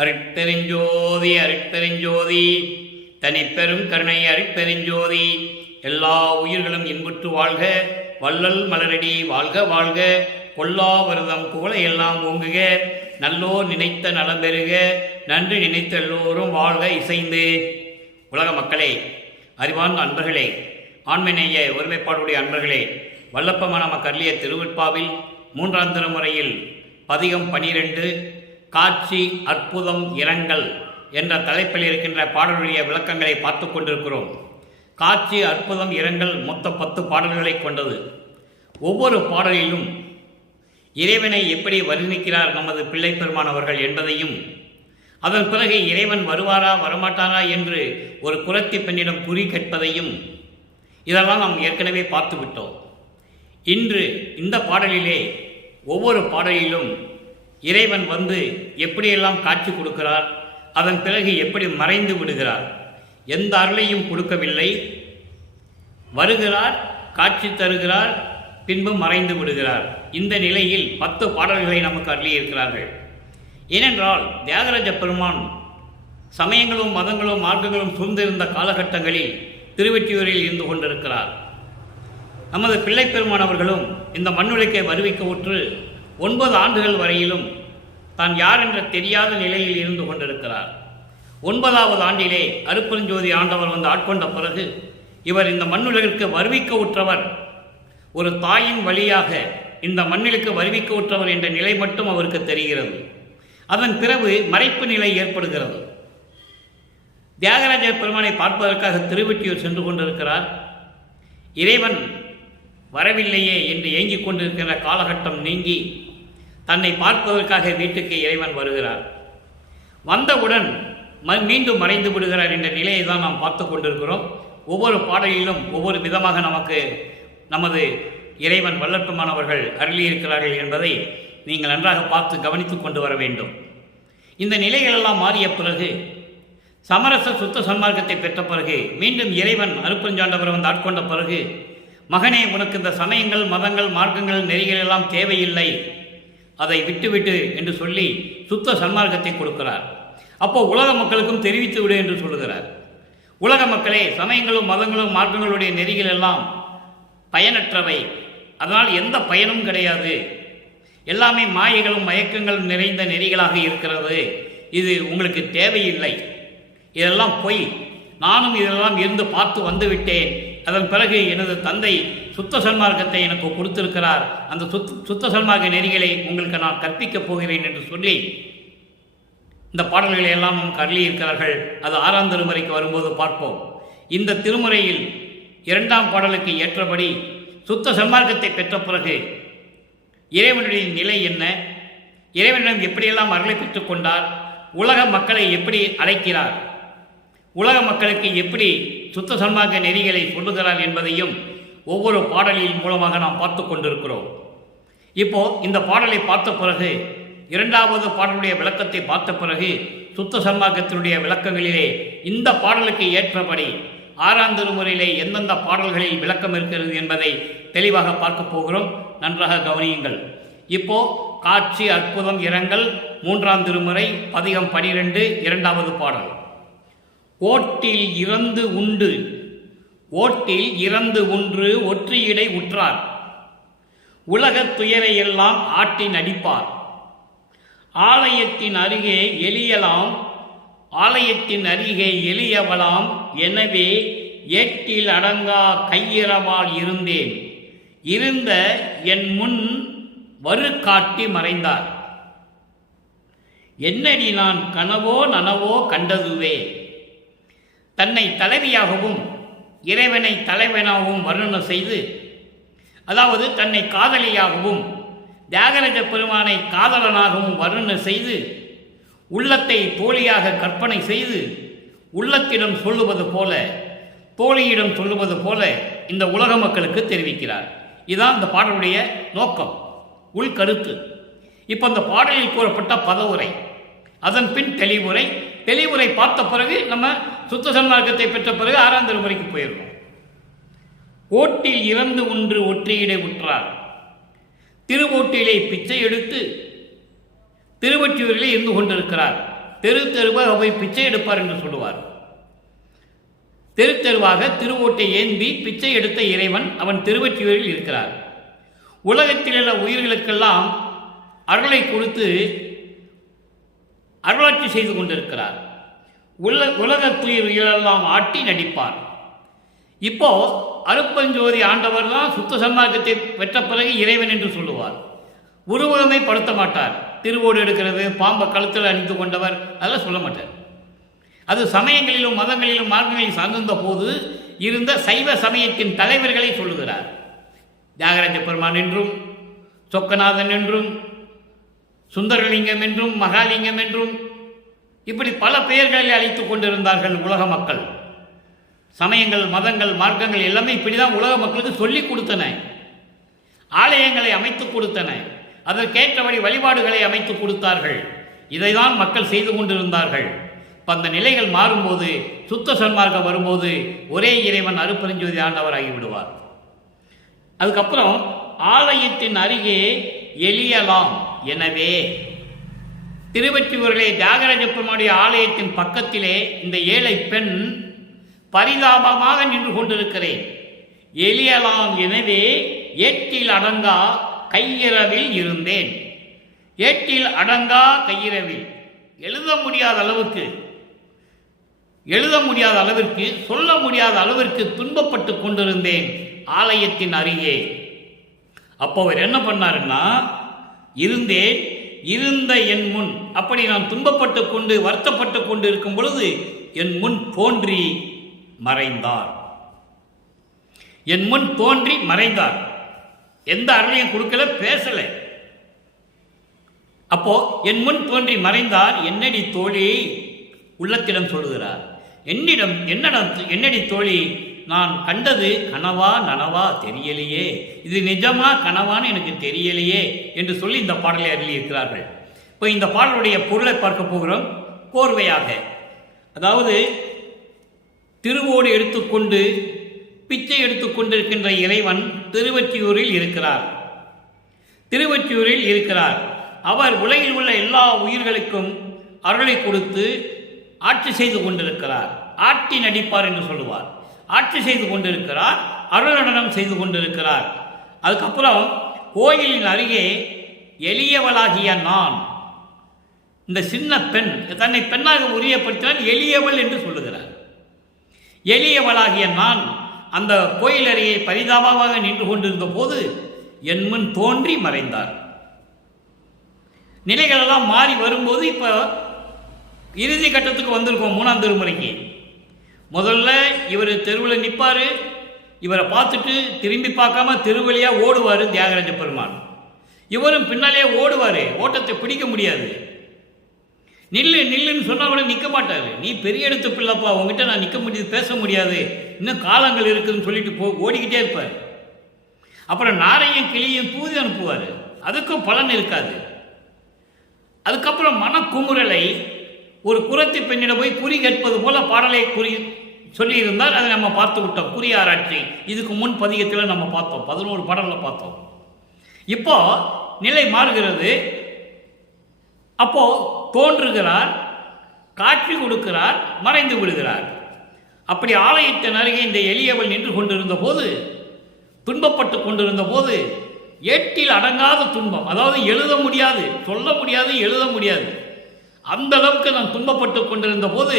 அருட்பெருஞ்சோதி அருட்பெருஞ்சோதி தனிப்பெரும் கருணை அருட்பெருஞ்சோதி. எல்லா உயிர்களும் இன்புற்று வாழ்க, வள்ளல் மலரடி வாழ்க வாழ்க, கொல்லா வருதம் புகழை எல்லாம் ஓங்குக, நல்லோர் நினைத்த நலம் பெறுக, நன்றி நினைத்த எல்லோரும் வாழ்க இசைந்து. உலக மக்களே, அறிவார்ந்த அன்பர்களே, ஆண்மநேய ஒருமைப்பாடுடைய அன்பர்களே, வல்லப்பமான மக்களிய திருவிற்பாவில் 3ஆம் திருமுறையில் பதிகம் 12 காட்சி அற்புதம் இரங்கல் என்ற தலைப்பில் இருக்கின்ற பாடலுடைய விளக்கங்களை பார்த்து கொண்டிருக்கிறோம். காட்சி அற்புதம் இரங்கல் மொத்தம் 10 பாடல்களை கொண்டது. ஒவ்வொரு பாடலிலும் இறைவனை எப்படி வர்ணிக்கிறார் நமது பிள்ளை பெருமான் அவர்கள் என்பதையும், அதன் பிறகு இறைவன் வருவாரா வரமாட்டாரா என்று ஒரு குறத்தி பெண்ணிடம் குறி கேட்பதையும் இதெல்லாம் நாம் ஏற்கனவே பார்த்து விட்டோம். இன்று இந்த பாடலிலே ஒவ்வொரு பாடலிலும் இறைவன் வந்து எப்படியெல்லாம் காட்சி கொடுக்கிறார், அதன் பிறகு எப்படி மறைந்து விடுகிறார், எந்த அருளையும் கொடுக்கவில்லை, வருகிறார், காட்சி தருகிறார், பின்பு மறைந்து விடுகிறார். இந்த நிலையில் 10 பாடல்களை நமக்கு அருளியிருக்கிறார்கள். ஏனென்றால் தியாகராஜ பெருமான் சமயங்களும் மதங்களும் மார்க்கங்களும் சூழ்ந்திருந்த காலகட்டங்களில் திருவெற்றியூரில் இருந்து கொண்டிருக்கிறார். நமது பிள்ளை பெருமான் அவர்களும் இந்த மண்ணுலகை வருவிக்க உற்று 9 ஆண்டுகள் வரையிலும் தான் யார் என்ற தெரியாத நிலையில் இருந்து கொண்டிருக்கிறார். 9வது ஆண்டிலே அருட்பெருஞ்சோதி ஆண்டவர் வந்து ஆட்கொண்ட பிறகு இவர் இந்த மண்ணுலகிற்கு வருவிக்க உற்றவர், ஒரு தாயின் வழியாக இந்த மண்ணிலுக்கு வருவிக்க உற்றவர் என்ற நிலை மட்டும் அவருக்கு தெரிகிறது. அதன் பிறகு மறைப்பு நிலை ஏற்படுகிறது. தியாகராஜ பெருமானை பார்ப்பதற்காக திருவெற்றியூர் சென்று கொண்டிருக்கிறார். இறைவன் வரவில்லையே என்று ஏங்கிக் கொண்டிருக்கின்ற காலகட்டம் நீங்கி தன்னை பார்ப்பதற்காக வீட்டுக்கு இறைவன் வருகிறார். வந்தவுடன் மீண்டும் மறைந்து விடுகிறார் என்ற நிலையை தான் நாம் பார்த்து கொண்டிருக்கிறோம். ஒவ்வொரு பாடலிலும் ஒவ்வொரு விதமாக நமக்கு நமது இறைவன் வல்லற்பமானவர்கள் அருளியிருக்கிறார்கள் என்பதை நீங்கள் நன்றாக பார்த்து கவனித்து கொண்டு வர வேண்டும். இந்த நிலைகளெல்லாம் மாறிய பிறகு, சமரச சுத்த சன்மார்க்கத்தை பெற்ற பிறகு, மீண்டும் இறைவன் அருட்பெருஞ்சாண்டவர் வந்து ஆட்கொண்ட பிறகு, மகனே, உனக்கு இந்த சமயங்கள் மதங்கள் மார்க்கங்கள் நெறிகள் எல்லாம் தேவையில்லை, அதை விட்டுவிட்டு என்று சொல்லி சுத்த சன்மார்க்கத்தை கொடுக்கிறார். அப்போ உலக மக்களுக்கும் தெரிவித்து விடு என்று சொல்லுகிறார். உலக மக்களே, சமயங்களும் மதங்களும் மார்க்கங்களுடைய நெறிகள் எல்லாம் பயனற்றவை, அதனால் எந்த பயனும் கிடையாது, எல்லாமே மாயைகளும் மயக்கங்களும் நிறைந்த நெறிகளாக இருக்கிறது, இது உங்களுக்கு தேவையில்லை, இதெல்லாம் பொய், நானும் இதெல்லாம் இருந்து பார்த்து வந்துவிட்டேன், அதன் பிறகு எனது தந்தை சுத்த சன்மார்க்கத்தை எனக்கு கொடுத்திருக்கிறார், அந்த சுத்த சன்மார்க்க நெறிகளை உங்களுக்கு நான் கற்பிக்கப் போகிறேன் என்று சொல்லி இந்த பாடல்களை எல்லாம் நமக்கு அருளியிருக்கிறார்கள். அது 6ஆம் திருமுறைக்கு வரும்போது பார்ப்போம். இந்த திருமுறையில் 2ஆம் பாடலுக்கு ஏற்றபடி சுத்த சன்மார்க்கத்தை பெற்ற பிறகு இறைவனுடைய நிலை என்ன, இறைவனிடம் எப்படியெல்லாம் அருளை பெற்றுக் கொண்டார், உலக மக்களை எப்படி அழைக்கிறார், உலக மக்களுக்கு எப்படி சுத்த சன்மார்க்க நெறிகளை சொல்லுகிறார் என்பதையும் ஒவ்வொரு பாடலின் மூலமாக நாம் பார்த்து கொண்டிருக்கிறோம். இப்போ இந்த பாடலை பார்த்த பிறகு 2வது பாடலுடைய விளக்கத்தை பார்த்த பிறகு சுத்த சன்மார்க்கத்தினுடைய விளக்கங்களிலே இந்த பாடலுக்கு ஏற்றபடி 6ஆம் திருமுறையிலே எந்தெந்த பாடல்களில் விளக்கம் இருக்கிறது என்பதை தெளிவாக பார்க்க போகிறோம். நன்றாக கவனியுங்கள். இப்போ காட்சி அற்புதம் இரங்கல் 3ஆம் திருமுறை பதிகம் 12 2வது பாடல். ஓட்டில் இறந்து உண்டு, ஓட்டில் இறந்து உன்று ஒற்றியிடை உற்றார், உலகத் துயரையெல்லாம் ஆட்டி நடிப்பார், ஆலயத்தின் அருகே எளியலாம், ஆலயத்தின் அருகே எளியவலாம், எனவே ஏட்டில் அடங்கா கையிறவால் இருந்தேன், இருந்த என் முன் வரு காட்டி மறைந்தார், என்னடி நான் கனவோ நனவோ கண்டதுவே. தன்னை தலைவியாகவும் இறைவனை தலைவனாகவும் வர்ணனை செய்து, அதாவது தன்னை காதலியாகவும் தியாகராஜ பெருமானை காதலனாகவும் வர்ணனை செய்து, உள்ளத்தை தோழியாக கற்பனை செய்து, உள்ளத்திடம் சொல்லுவது போல தோழியிடம் சொல்லுவது போல இந்த உலக மக்களுக்கு தெரிவிக்கிறார். இதுதான் இந்த பாடலுடைய நோக்கம், உள்கருத்து. இப்போ இந்த பாடலில் கூறப்பட்ட பதவுரை, அதன் பின் தெளிவுரை, தெளிவுரை பார்த்த பிறகு நம்ம சுத்த சன்மார்க்கத்தை பெற்ற பிறகு 6ஆம் திருமுறைக்கு போயிடுறோம். ஓட்டில் இறந்து ஒன்று ஒற்றியிடை உற்றார், திருவோட்டிலே பிச்சை எடுத்து திருவொற்றியூரிலே இருந்து கொண்டிருக்கிறார். தெரு தெருவாக போய் பிச்சை எடுப்பார் என்று சொல்லுவார். தெரு தெருவாக திருவோட்டை ஏந்தி பிச்சை எடுத்த இறைவன் அவன் திருவொற்றியூரில் இருக்கிறார். உலகத்தில் உள்ள உயிர்களுக்கெல்லாம் அருளை கொடுத்து அருளாட்சி செய்து கொண்டிருக்கிறார். உலகத்துயிர்களெல்லாம் ஆட்டி நடிப்பார். இப்போ அருப்பஞ்சோதி ஆண்டவர் தான் சுத்த சன்மார்க்கத்தை பெற்ற பிறகு இறைவன் என்று சொல்லுவார். உருவகமே படுத்த மாட்டார். திருவோடு எடுக்கிறது, பாம்பை கழுத்தில் அணிந்து கொண்டவர், அதெல்லாம் சொல்ல மாட்டார். அது சமயங்களிலும் மதங்களிலும் மார்க்கங்களில் சார்ந்த போது இருந்த சைவ சமயத்தின் தலைவர்களை சொல்லுகிறார். தியாகராஜ பெருமான் என்றும், சொக்கநாதன் என்றும், சுந்தரலிங்கம் என்றும், மகாலிங்கம் என்றும், இப்படி பல பெயர்களில் அழைத்துக் கொண்டிருந்தார்கள் உலக மக்கள். சமயங்கள், மதங்கள், மார்க்கங்கள் எல்லாமே இப்படிதான் உலக மக்களுக்கு சொல்லிக் கொடுத்தன. ஆலயங்களை அமைத்துக் கொடுத்தன. அதற்கேற்றபடி வழிபாடுகளை அமைத்துக் கொடுத்தார்கள். இதைதான் மக்கள் செய்து கொண்டிருந்தார்கள். இப்போ அந்த நிலைகள் மாறும்போது, சுத்த சன்மார்க்கம் வரும்போது ஒரே இறைவன் அருப்பெருஞ்சோதி ஆண்டவர் ஆகிவிடுவார். அதுக்கப்புறம் ஆலயத்தின் அருகே எளியலாம். எனவே திருவொற்றியூரிலே தியாகராஜ பெருமானுடைய ஆலயத்தின் பக்கத்திலே இந்த ஏழை பெண் பரிதாபமாக நின்று கொண்டிருக்கிறேன். எளியலாம் எனவே ஏட்டில் அடங்கா கையிறவில் இருந்தேன். ஏட்டில் அடங்கா கையிறவில், எழுத முடியாத அளவிற்கு சொல்ல முடியாத அளவிற்கு துன்பப்பட்டு கொண்டிருந்தேன் ஆலயத்தின் அருகே. அப்போ அவர் என்ன பண்ணாருன்னா, இருந்த என் முன், அப்படி நான் துன்பப்பட்டு கொண்டு வருத்தப்பட்டு கொண்டு இருக்கும் பொழுது என் முன் தோன்றி மறைந்தார். என் முன் தோன்றி மறைந்தார். எந்த அருளையும் கொடுக்கல, பேசல. அப்போ என் முன் தோன்றி மறைந்தார். என்னடி தோழி, உள்ளத்திடம் சொல்லுகிறார். என்னடி தோழி, நான் கண்டது கனவா நனவா தெரியலையே, இது நிஜமா கனவான்னு எனக்கு தெரியலையே என்று சொல்லி இந்த பாடலை அருளியிருக்கிறார்கள். இப்போ இந்த பாடலுடைய பொருளை பார்க்க போகிறோம் கோர்வையாக. அதாவது திருவோடு எடுத்துக்கொண்டு பிச்சை எடுத்துக்கொண்டிருக்கின்ற இறைவன் திருவொற்றியூரில் இருக்கிறார். அவர் உலகில் உள்ள எல்லா உயிர்களுக்கும் அருளை கொடுத்து ஆட்சி செய்து கொண்டிருக்கிறார். ஆட்டி நடிப்பார் என்று சொல்லுவார். ஆட்சி செய்து கொண்டிருக்கிறார், அருள் நடனம் செய்து கொண்டிருக்கிறார். அதுக்கப்புறம் கோயிலின் அருகே எளியவளாகிய நான், இந்த சின்ன பெண் தன்னை பெண்ணாக உரியப்படுத்தினால் எளியவள் என்று சொல்லுகிறார். எளியவளாகிய நான் அந்த கோயில் அருகே பரிதாபமாக நின்று கொண்டிருந்த போது என் முன் தோன்றி மறைந்தார். நிலைகளெல்லாம் மாறி வரும்போது இப்போ இறுதி கட்டத்துக்கு வந்திருக்கோம். 3ஆம் திருமுறைக்கு முதல்ல இவர் தெருவில் நிற்பார். இவரை பார்த்துட்டு திரும்பி பார்க்காம தெருவழியாக ஓடுவார் தியாகராஜ பெருமான். இவரும் பின்னாலே ஓடுவார். ஓட்டத்தை பிடிக்க முடியாது. நில்லுன்னு சொன்னால் கூட நிற்க மாட்டார். நீ பெரிய எடுத்து பிள்ளைப்பா, உங்ககிட்ட நான் நிற்க முடியாது, பேச முடியாது, இன்னும் காலங்கள் இருக்குதுன்னு சொல்லிட்டு ஓடிக்கிட்டே இருப்பார். அப்புறம் நாரையும் கிளியும் தூதி அனுப்புவார். அதுக்கும் பலன் இருக்காது. அதுக்கப்புறம் மனக்குமுறலை ஒரு குறத்தி பெண்ணிடம் போய் குறி கேட்பது போல பாடலை சொல்லியிருந்தால் அதை நம்ம பார்த்து விட்டோம். குறி ஆராய்ச்சி இதுக்கு முன் பதிகத்தில் நம்ம பார்த்தோம், 11 பாடலில் பார்த்தோம். இப்போ நிலை மாறுகிறது. அப்போ தோன்றுகிறார், காட்சி கொடுக்கிறார், மறைந்து விடுகிறார். அப்படி ஆலயத்தின் அருகே இந்த எளியவள் நின்று கொண்டிருந்த போது, துன்பப்பட்டு கொண்டிருந்த போது, ஏட்டில் அடங்காத துன்பம், அதாவது எழுத முடியாது, சொல்ல முடியாது, எழுத முடியாது, அந்த அளவுக்கு நான் துன்பப்பட்டு கொண்டிருந்த போது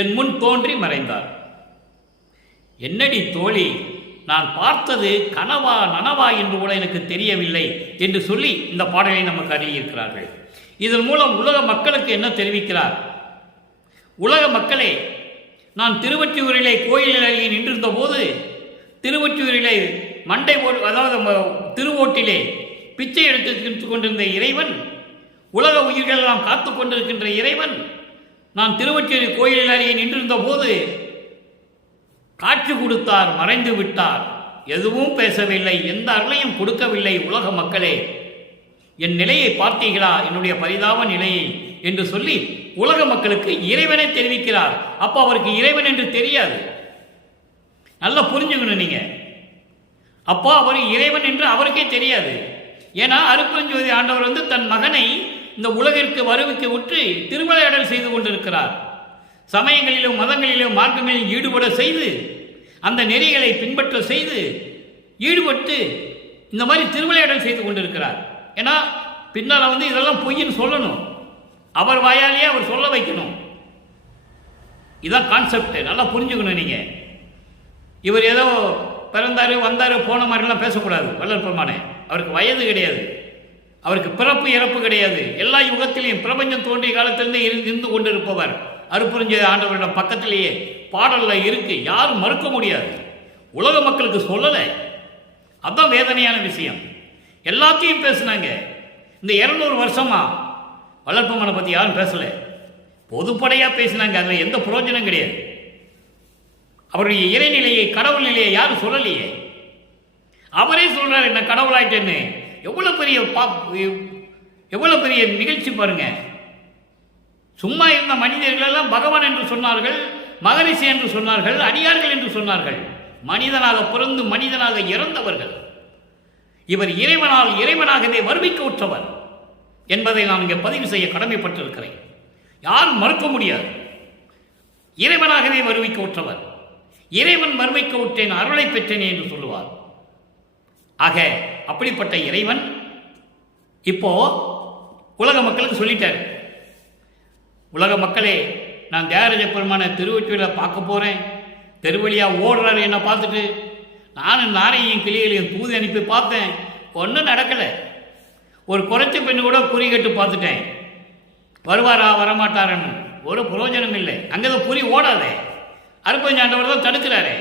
என் முன் தோன்றி மறைந்தார். என்னடி தோழி, நான் பார்த்தது கனவா நனவா என்று கூட எனக்கு தெரியவில்லை என்று சொல்லி இந்த பாடலை நமக்கு அறிவிக்கிறார்கள். இதன் மூலம் உலக மக்களுக்கு என்ன தெரிவிக்கிறார்? உலக மக்களே, நான் திருவொற்றியூரிலே கோயிலில் அருகே நின்றிருந்த போது, திருவொற்றியூரிலே மண்டை அதாவது திருவோட்டிலே பிச்சை எடுத்து கொண்டிருந்த இறைவன், உலக உயிர்கள் எல்லாம் காத்து கொண்டிருக்கின்ற இறைவன், நான் திருவொற்றியூர் கோயிலில் அருகே நின்றிருந்த போது காட்சி கொடுத்தார், மறைந்து விட்டார். எதுவும் பேசவில்லை, எந்த அருளையும் கொடுக்கவில்லை. உலக மக்களே, என் நிலையை பார்த்தீர்களா, என்னுடைய பரிதாப நிலையை என்று சொல்லி உலக மக்களுக்கு இறைவனை தெரிவிக்கிறார். அப்போ அவருக்கு இறைவன் என்று தெரியாது. நல்லா புரிஞ்சுக்கணும் நீங்க. அப்போ அவர் இறைவன் என்று அவருக்கே தெரியாது. ஏன்னா அருப்பெருஞ்சோதி ஆண்டவர் தன் மகனை இந்த உலகிற்கு வருவிக்க உற்று திருவிளையாடல் செய்து கொண்டிருக்கிறார். சமயங்களிலும் மதங்களிலும் மார்க்கங்களிலும் ஈடுபட செய்து அந்த நெறிகளை பின்பற்ற செய்து ஈடுபட்டு இந்த மாதிரி திருவிளையாடல் செய்து கொண்டிருக்கிறார். ஏன்னா பின்னால் இதெல்லாம் பொய்ன்னு சொல்லணும், அவர் வாயாலேயே அவர் சொல்ல வைக்கணும். இதான் கான்செப்ட், நல்லா புரிஞ்சுக்கணும். நீங்கள் இவர் ஏதோ பிறந்தார் வந்தார் போன மாதிரிலாம் பேசக்கூடாது. வள்ளல் பெருமானே அவருக்கு வயது கிடையாது, அவருக்கு பிறப்பு இறப்பு கிடையாது. எல்லா யுகத்திலையும் பிரபஞ்சம் தோன்றிய காலத்திலிருந்து இருந்து கொண்டிருப்பவர். அருட்பெருஞ்சோதி ஆண்டவரிடம் பக்கத்திலேயே பாடலில் இருக்கு, யாரும் மறுக்க முடியாது. உலக மக்களுக்கு சொல்லலை, அதுதான் வேதனையான விஷயம். எல்லாத்தையும் பேசுனாங்க. இந்த 200 வருஷமா வள்ளல் பெருமானை பற்றி யாரும் பேசலை, பொதுப்படையாக பேசினாங்க. அதில் எந்த பிரயோஜனம் கிடையாது. அவருடைய இறைநிலையை கடவுள் நிலையை யாரும் சொல்லலையே. அவரே சொல்றார் என்ன கடவுளாயிட்டேன்னு. எவ்வளவு பெரிய நிகழ்ச்சி பாருங்க. சும்மா இருந்த மனிதர்கள் எல்லாம் பகவான் என்று சொன்னார்கள், மகரிஷி என்று சொன்னார்கள், அடியார்கள் என்று சொன்னார்கள். மனிதனாக பிறந்து மனிதனாக இறந்தவர்கள். இவர் இறைவனால் இறைவனாகவே வருவிக்க உற்றவர் என்பதை நான் இங்கே பதிவு செய்ய கடமைப்பட்டிருக்கிறேன். யாரும் மறுக்க முடியாது. இறைவனாகவே வருவிக்க உற்றவர். இறைவன் வருவிக்க உற்றேன், அருளை பெற்றேன் என்று சொல்லுவார். ஆக அப்படிப்பட்ட இறைவன் இப்போ உலக மக்களுக்கு சொல்லிட்டார். உலக மக்களே, நான் தியாகராஜ பெருமான திருவொற்றியூரில் பார்க்க போகிறேன். தெருவழியாக ஓடுறாரு என்னை பார்த்துட்டு. நானும் நாரையும் கிளிகளையும் தூது அனுப்பி பார்த்தேன், ஒன்றும் நடக்கலை. ஒரு குறைச்ச பெண்ணு கூட குறி கட்டு பார்த்துட்டேன், வருவாரா வரமாட்டாரன்னு. ஒரு பிரயோஜனம் இல்லை. அங்கே தான் குறி ஓடாதே. அருட்பெருஞ்சாண்டவர் தான் தடுக்கிறாரே.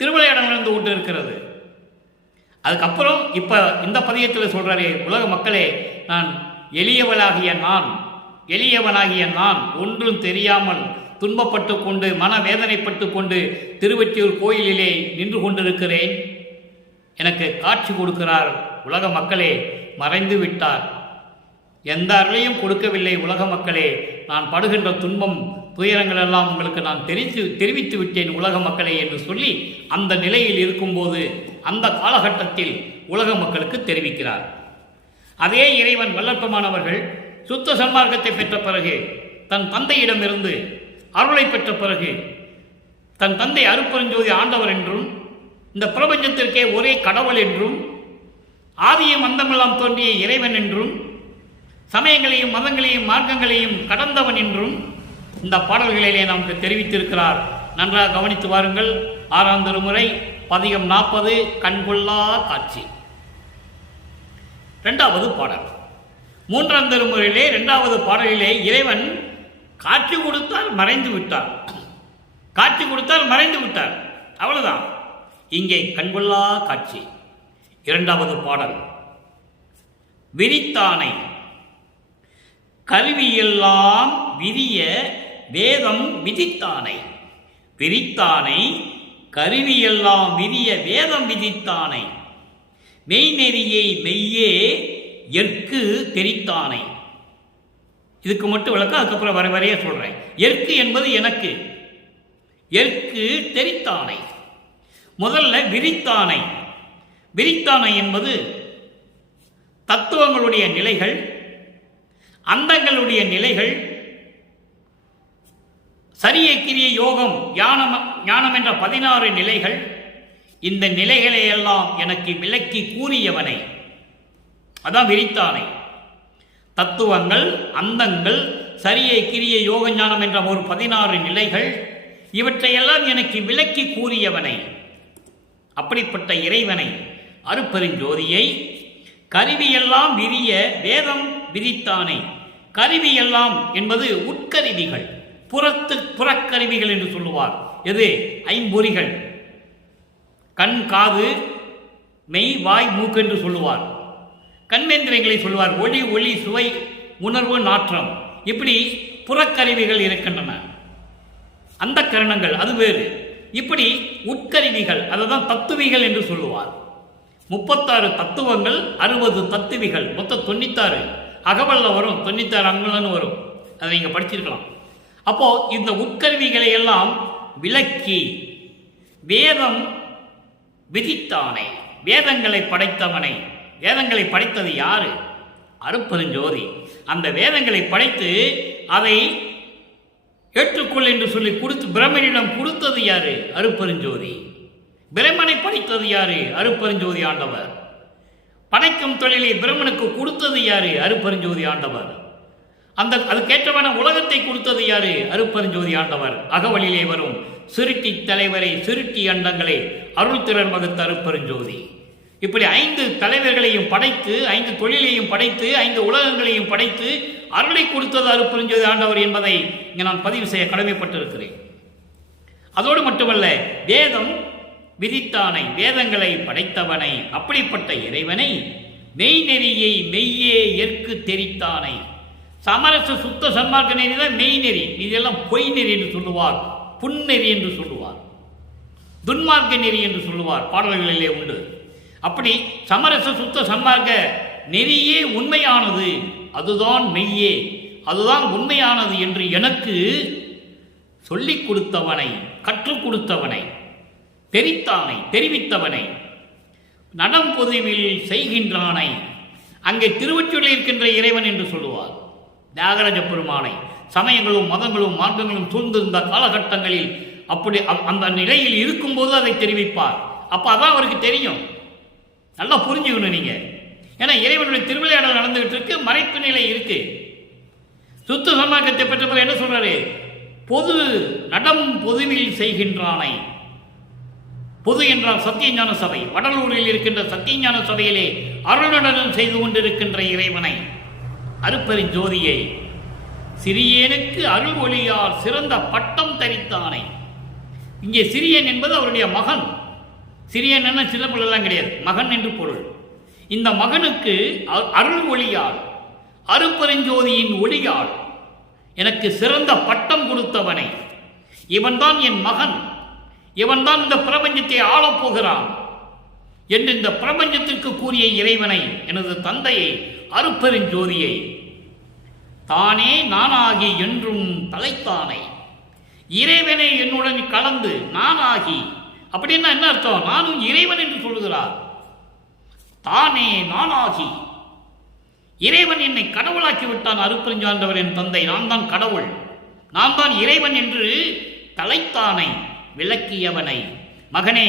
திருவிளையாடலிருந்து விட்டு இருக்கிறது. அதுக்கப்புறம் இப்போ இந்த பதியத்தில் சொல்கிறாரே, உலக மக்களே, நான் எளியவனாகிய நான் ஒன்றும் தெரியாமல் துன்பப்பட்டு கொண்டு மனவேதனைப்பட்டு கொண்டு திருவொற்றியூர் கோயிலிலே நின்று கொண்டிருக்கிறேன். எனக்கு காட்சி கொடுக்கிறார். உலக மக்களே, மறைந்து விட்டார். எந்த அருளையும் கொடுக்கவில்லை. உலக மக்களே, நான் படுகின்ற துன்பம் துயரங்கள் எல்லாம் உங்களுக்கு நான் தெரிவித்து விட்டேன் உலக மக்களே என்று சொல்லி அந்த நிலையில் இருக்கும்போது அந்த காலகட்டத்தில் உலக மக்களுக்கு தெரிவிக்கிறார். அதே இறைவன் வள்ளல் பெருமானவர்கள் சுத்த சன்மார்க்கத்தை பெற்ற பிறகு, தன் தந்தையிடமிருந்து அருளை பெற்ற பிறகு, தன் தந்தை அருட்பெருஞ்சோதி ஆண்டவர் என்றும் இந்த பிரபஞ்சத்திற்கே ஒரே கடவுள் என்றும் ஆதியும் அந்தமெல்லாம் தோன்றிய இறைவன் என்றும் சமயங்களையும் மதங்களையும் மார்க்கங்களையும் கடந்தவன் என்றும் இந்த பாடல்களிலே நமக்கு தெரிவித்திருக்கிறார். நன்றாக கவனித்து வாருங்கள். 6ஆம் திருமுறை பதிகம் 40 கண்கொள்ளா காட்சி. 2வது பாடல். 3ஆம் திருமுறையிலே 2வது பாடலிலே இறைவன் காட்சி கொடுத்தால் மறைந்து விட்டார். காட்சி கொடுத்தால் மறைந்து விட்டார், அவ்வளவுதான். இங்கே கண்கொள்ளா காட்சி. 2வது பாடல். விரித்தானை கருவியெல்லாம் விரிய வேதம் விதித்தானை. விரித்தானை கருவியெல்லாம் விரிய வேதம் விதித்தானை. மெய்நெறியை மெய்யே எற்கு தெரித்தானை. இதுக்கு மட்டும் விளக்க, அதுக்கப்புறம் வரைய சொல்றேன். எற்கு என்பது எனக்கு, எற்கு தெரித்தானை. முதல்ல விரித்தானை. விரித்தானை என்பது தத்துவங்களுடைய நிலைகள், அந்தங்களுடைய நிலைகள், சரியை கிரிய யோகம் ஞானம் என்ற 16 நிலைகள். இந்த நிலைகளை எல்லாம் எனக்கு விளக்கி கூறியவனை, அதான் விரித்தானை. தத்துவங்கள், அந்தங்கள், சரியை கிரிய யோக ஞானம் என்ற ஒரு 16 நிலைகள், இவற்றையெல்லாம் எனக்கு விளக்கி கூறியவனை, அப்படிப்பட்ட இறைவனை, அருட்பெருஞ்சோதியை கருவியெல்லாம் விரிய வேதம் விதித்தானை. கருவியெல்லாம் என்பது உட்கருவிகள், புறக்கருவிகள் என்று சொல்லுவார். எது? ஐம்பொறிகள். கண், காது, மெய், வாய், மூக்கு என்று சொல்லுவார். கண்மேந்திரங்களை சொல்லுவார். ஒளி, ஒளி, சுவை, உணர்வு, நாற்றம். இப்படி புறக்கருவிகள் இருக்கின்றன. அந்த கரணங்கள் அது வேறு. இப்படி உட்கருவிகள், அதுதான் தத்துவிகள் என்று சொல்லுவார். 36 தத்துவங்கள், 60 தத்துவிகள், மொத்தம் 96. அகவல்ல வரும் 96 அங்கலன்னு வரும். அதை நீங்கள் படிச்சிருக்கலாம். அப்போ இந்த உட்கருவிகளை எல்லாம் விளக்கி வேதம் விதித்தானை. வேதங்களை படைத்தவனை. வேதங்களை படைத்தது யாரு? அருட்பெருஞ்சோதி. அந்த வேதங்களை படைத்து அதை ஏற்றுக்கொள் என்று சொல்லி கொடுத்து பிரம்மனிடம் கொடுத்தது யாரு? அருட்பெருஞ்சோதி. பிரம்மனை படைத்தது யாரு? அருட்பெருஞ்சோதி ஆண்டவர். படைக்கும் தொழிலை பிரம்மனுக்கு கொடுத்தது யாரு? அருட்பெருஞ்சோதி ஆண்டவர். அதுக்கேற்றவன உலகத்தை கொடுத்தது யாரு? அருட்பெருஞ்சோதி ஆண்டவர். அகவலிலே வரும் சிருட்டி தலைவரை, சிருட்டி அண்டங்களை அருள் திறன் வகுத்த அருட்பெருஞ்சோதி. இப்படி 5 தலைவர்களையும் படைத்து, 5 தொழிலையும் படைத்து, 5 உலகங்களையும் படைத்து அருளை கொடுத்தது அருட்பெருஞ்சோதி ஆண்டவர் என்பதை இங்கே நான் பதிவு செய்ய கடமைப்பட்டிருக்கிறேன். அதோடு மட்டுமல்ல, வேதம் விதித்தானை, வேதங்களை படைத்தவனை, அப்படிப்பட்ட இறைவனை மெய்நெறியை மெய்யே ஏற்கு தெரித்தானை. சமரச சுத்த சன்மார்க்க நெறி தான் மெய்நெறி. இதெல்லாம் பொய் நெறி என்று சொல்லுவார், புன்னெறி என்று சொல்லுவார், துன்மார்க்க நெறி என்று சொல்லுவார், பாடல்களிலே உண்டு. அப்படி சமரச சுத்த சன்மார்க்க நெறியே உண்மையானது, அதுதான் மெய்யே, அதுதான் உண்மையானது என்று எனக்கு சொல்லிக் கொடுத்தவனை, கற்றுக் கொடுத்தவனை, தெரித்தானை, தெரிவித்தவனை, நடம் பொதுவில் செய்கின்றானை, அங்கே திருவொற்றியூரில் இருக்கின்ற இறைவன் என்று சொல்லுவார். தியாகராஜ பெருமானை சமயங்களும் மதங்களும் மார்க்கங்களும் சூழ்ந்திருந்த காலகட்டங்களில் அப்படி அந்த நிலையில் இருக்கும்போது அதை தெரிவிப்பார். அப்போ அதான் அவருக்கு தெரியும். நல்லா புரிஞ்சுக்கணும் நீங்க. ஏன்னா இறைவனுடைய திருவிளையாடல் நடந்துகிட்டு இருக்கு, மறைப்பு நிலை இருக்கு. சுத்த சன்மார்க்கத்தை பெற்றவர் என்ன சொல்றாரு? பொது நடம் பொதுவில் செய்கின்றானை. பொது என்றால் சத்தியஞான சபை. வடலூரில் இருக்கின்ற சத்தியஞான சபையிலே அருள் நடனம் செய்து கொண்டிருக்கின்ற இறைவனை, அருட்பெருஞ்சோதியை, சிறியனுக்கு அருள் ஒளியால் சிறந்த பட்டம் தரித்தானை. இங்கே சிறியன் என்பது அவருடைய மகன். சிறியன் என்ன சின்ன பிள்ளைலாம் கிடையாது, மகன் என்று பொருள். இந்த மகனுக்கு அருள் ஒளியால், அருட்பெருஞ்சோதியின் ஒளியால் எனக்கு சிறந்த பட்டம் கொடுத்தவனை, இவன்தான் என் மகன், இவன்தான் இந்த பிரபஞ்சத்தை ஆளப்போகிறான் என்று இந்த பிரபஞ்சத்திற்கு கூறிய இறைவனை, எனது தந்தையை, அருட்பெருஞ்சோதியை, தானே நானாகி என்றும் தலைத்தானை, இறைவனை என்னுடன் கலந்து நானாகி. அப்படின்னா என்ன அர்த்தம்? நானும் இறைவன் என்று சொல்லுகிறார். தானே நானாகி, இறைவன் என்னை கடவுளாக்கி விட்டான். அருட்பெருஞ்சாண்டவர் என் தந்தை, நான் தான் கடவுள், நான் தான் இறைவன் என்று தலைத்தானை, விளக்கியவனை, மகனே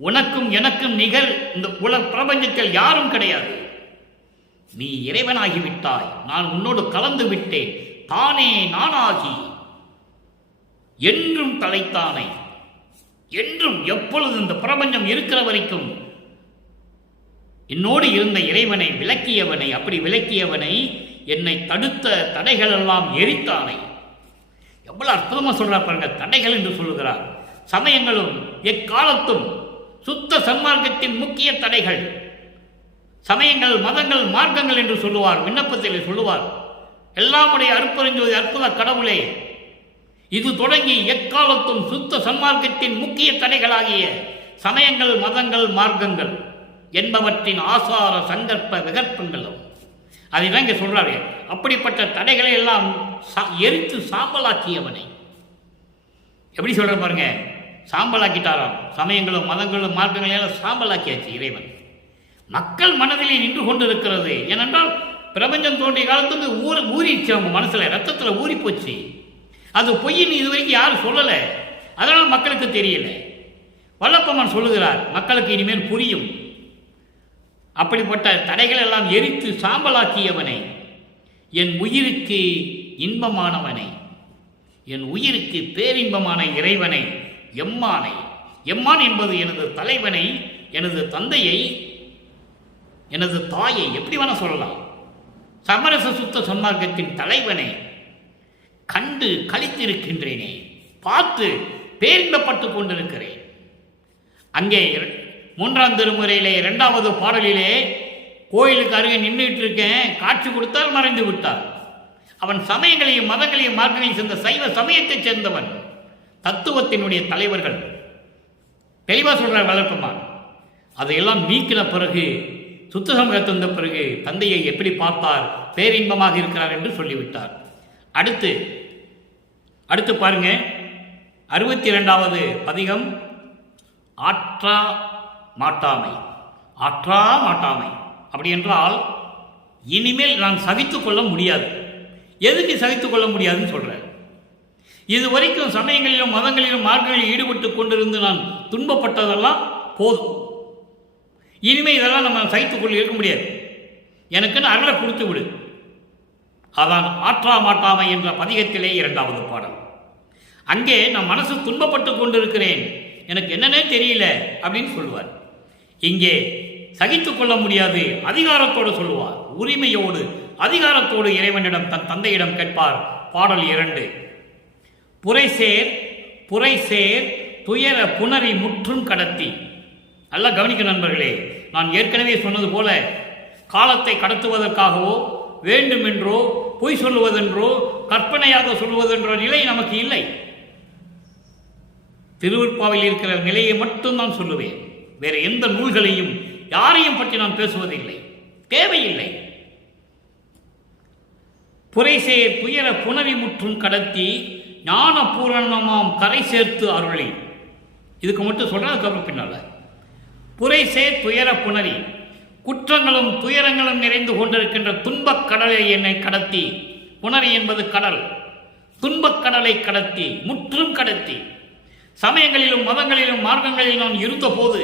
உனக்கும் எனக்கும் நிகர் இந்த உலக பிரபஞ்சத்தில் யாரும் கிடையாது, நீ இறைவனாகிவிட்டாய், நான் உன்னோடு கலந்து விட்டேன், தானே நானாகி என்றும் தலைத்தானை, என்றும் எப்பொழுது இந்த பிரபஞ்சம் இருக்கிற வரைக்கும் என்னோடு இருந்த இறைவனை விளக்கியவனை, அப்படி விளக்கியவனை, என்னை தடுத்த தடைகள் எல்லாம் எரித்தானை. எவ்வளவு அற்புதமா சொல்றார் பாருங்க. தடைகள் என்று சொல்லுகிறார். சமயங்களும் எக்காலத்தும் சுத்த சன்மார்க்கத்தின் முக்கிய தடைகள். சமயங்கள், மதங்கள், மார்க்கங்கள் என்று சொல்லுவார், விண்ணப்பத்தில் சொல்லுவார். எல்லாமுடைய அருட்பெருஞ்சோதி அற்புத கடவுளே, இது தொடங்கி எக்காலத்தும் சுத்த சன்மார்க்கத்தின் முக்கிய தடைகளாகிய சமயங்கள், மதங்கள், மார்க்கங்கள் என்பவற்றின் ஆசார சங்கற்ப விகற்பங்களும், அதைதான் இங்கே சொல்றாரு. அப்படிப்பட்ட தடைகளை எல்லாம் எரித்து சாம்பலாக்கியவனை. எப்படி சொல்ற பாருங்க, சாம்பலாக்கிட்டாராம். சமயங்களும் மதங்களும் மார்க்கங்களும் எல்லாம் சாம்பலாக்கியாச்சு இறைவன். மக்கள் மனதிலே நின்று கொண்டிருக்கிறது. ஏனென்றால் பிரபஞ்சம் தோன்றிய காலத்துக்கு ஊறிச்சு, அவங்க மனசுல ரத்தத்தில் ஊறி போச்சு. அது பொய்ன்னு இதுவரைக்கும் யாரும் சொல்லலை, அதனால மக்களுக்கு தெரியல. வல்லப்பம்மன் சொல்லுகிறார், மக்களுக்கு இனிமேல் புரியும். அப்படிப்பட்ட தடைகள் எல்லாம் எரித்து சாம்பலாக்கியவனை, என் உயிருக்கு இன்பமானவனை, என் உயிருக்கு பேரின்பமான இறைவனை, எம்மானை. எம்மான் என்பது எனது தலைவனை, எனது தந்தையை, எனது தாயை, எப்படி வேணா சொல்லலாம். சமரச சுத்த சன்மார்க்கத்தின் தலைவனை கண்டு கழித்திருக்கின்றேனே, பார்த்து பேரின்பப்பட்டு கொண்டிருக்கிறேன். அங்கே 3ஆம் திருமுறையிலே 2வது பாடலிலே கோயிலுக்கு அருகே நின்றுட்டு இருக்கேன், காட்சி கொடுத்தால் மறைந்து விட்டார். அவன் சமயங்களையும் மதங்களையும் மார்க்கங்களையும் சேர்ந்த சைவ சமயத்தைச் சேர்ந்தவன். தத்துவத்தினுடைய தலைவர்கள் தெளிவாக சொல்றார் வளர்ப்பமான். அதையெல்லாம் நீக்கின பிறகு, சுத்த சமூகத்தை வந்த பிறகு தந்தையை எப்படி பார்த்தார், பேரின்பமாக இருக்கிறார் என்று சொல்லிவிட்டார். அடுத்து பாருங்க, 62வது பதிகம். ஆற்றா மாட்டாமை. ஆற்றா மாட்டாமை அப்படி என்றால் இனிமேல் நான் சகித்துக் கொள்ள முடியாது. எதுக்கு சகித்துக் கொள்ள முடியாதுன்னு சொல்கிறேன்? இதுவரைக்கும் சமயங்களிலும் மதங்களிலும் மார்க்கங்களில் ஈடுபட்டு கொண்டிருந்து நான் துன்பப்பட்டதெல்லாம் போதும். இனிமேல் இதெல்லாம் நம்ம சகித்துக் கொள்ள இருக்க முடியாது. எனக்குன்னு அருளை கொடுத்து விடு. அதான் ஆற்றா மாட்டாமை என்ற பதிகத்திலே 2வது பாடல். அங்கே நான் மனசு துன்பப்பட்டு கொண்டிருக்கிறேன், எனக்கு என்னன்னே தெரியல அப்படின்னு சொல்லுவார். இங்கே சகித்துக் கொள்ள முடியாது, அதிகாரத்தோடு சொல்லுவார். உரிமையோடு அதிகாரத்தோடு இறைவனிடம் தன் தந்தையிடம் கேட்பார். பாடல் 2. புரைசேர் துயர புணரி முற்றும் கடத்தி. நல்லா கவனிக்க நண்பர்களே, நான் ஏற்கனவே சொன்னது போல காலத்தை கடத்துவதற்காகவோ வேண்டுமென்றோ பொய் சொல்லுவதென்றோ கற்பனையாக சொல்லுவதென்றோ நிலை நமக்கு இல்லை. திருவிற்பாவில் இருக்கிற நிலையை மட்டும் நான் சொல்லுவேன். வேறு எந்த நூல்களையும் யாரையும் பற்றி நான் பேசுவதில்லை, தேவையில்லை. புரைசேர் துயர புணரி முற்றும் கடத்தி ஞான பூரணமாம் கரை சேர்த்து அருளி. இதுக்கு மட்டும் சொல்றேன், அதுக்கப்புறம் பின்னால புரைசேர் துயர புணரி, குற்றங்களும் துயரங்களும் நிறைந்து கொண்டிருக்கின்ற துன்பக் கடலை என்னை கடத்தி. புணரி என்பது கடல். துன்பக் கடலை கடத்தி, முற்றும் கடத்தி. சமயங்களிலும் மதங்களிலும் மார்க்கங்களிலும் நான் இருந்தபோது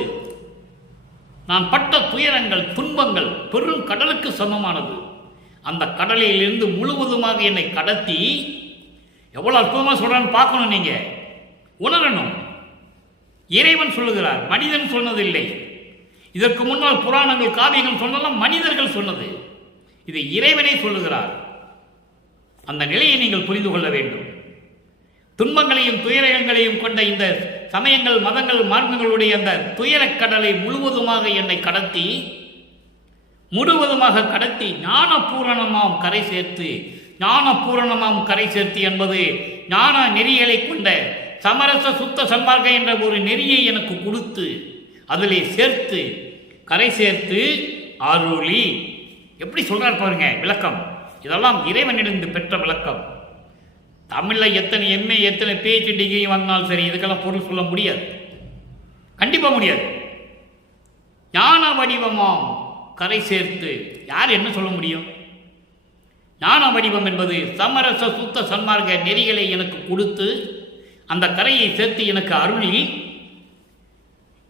நான் பட்ட துயரங்கள் துன்பங்கள் பெரும் கடலுக்கு சமமானது. அந்த கடலில் இருந்து முழுவதுமாக என்னை கடத்தி. எவ்வளவு அற்புதமாக சொல்றான்னு பார்க்கணும், நீங்க உணரணும். இறைவன் சொல்லுகிறார், மனிதன் சொன்னதில்லை. இதற்கு முன்னால் புராணங்கள் காவியங்கள் சொன்னதெல்லாம் மனிதர்கள் சொன்னது. இது இறைவனே சொல்லுகிறார். அந்த நிலையை நீங்கள் புரிந்து கொள்ள வேண்டும். துன்பங்களையும் துயரங்களையும் கொண்ட இந்த சமயங்கள் மதங்கள் மார்க்கங்களுடைய அந்த துயரக் கடலை முழுவதுமாக என்னை கடத்தி, முழுவதுமாக கடத்தி ஞானபூரணமாம் கரை சேர்த்து. ஞானபூரணமாம் கரை சேர்த்து என்பது ஞான நெறிகளை கொண்ட சமரச சுத்த சன்மார்க்கம் என்ற ஒரு நெறியை எனக்கு கொடுத்து அதிலே சேர்த்து கரை சேர்த்து அருளி. எப்படி சொல்றார் பாருங்க விளக்கம். இதெல்லாம் இறைவனிடம் பெற்ற விளக்கம். தமிழில் எத்தனை எம்ஏ எத்தனை PhD டிகிரி வாங்கினாலும் சரி, இதுக்கெல்லாம் பொருள் சொல்ல முடியாது, கண்டிப்பாக முடியாது. ஞான வடிவமாம் கரை சேர்த்து. யார் என்ன சொல்ல முடியும்? ஞான வடிவம் என்பது சமரச சுத்த சன்மார்க்க நெறிகளை எனக்கு கொடுத்து அந்த கரையை சேர்த்து எனக்கு அருளி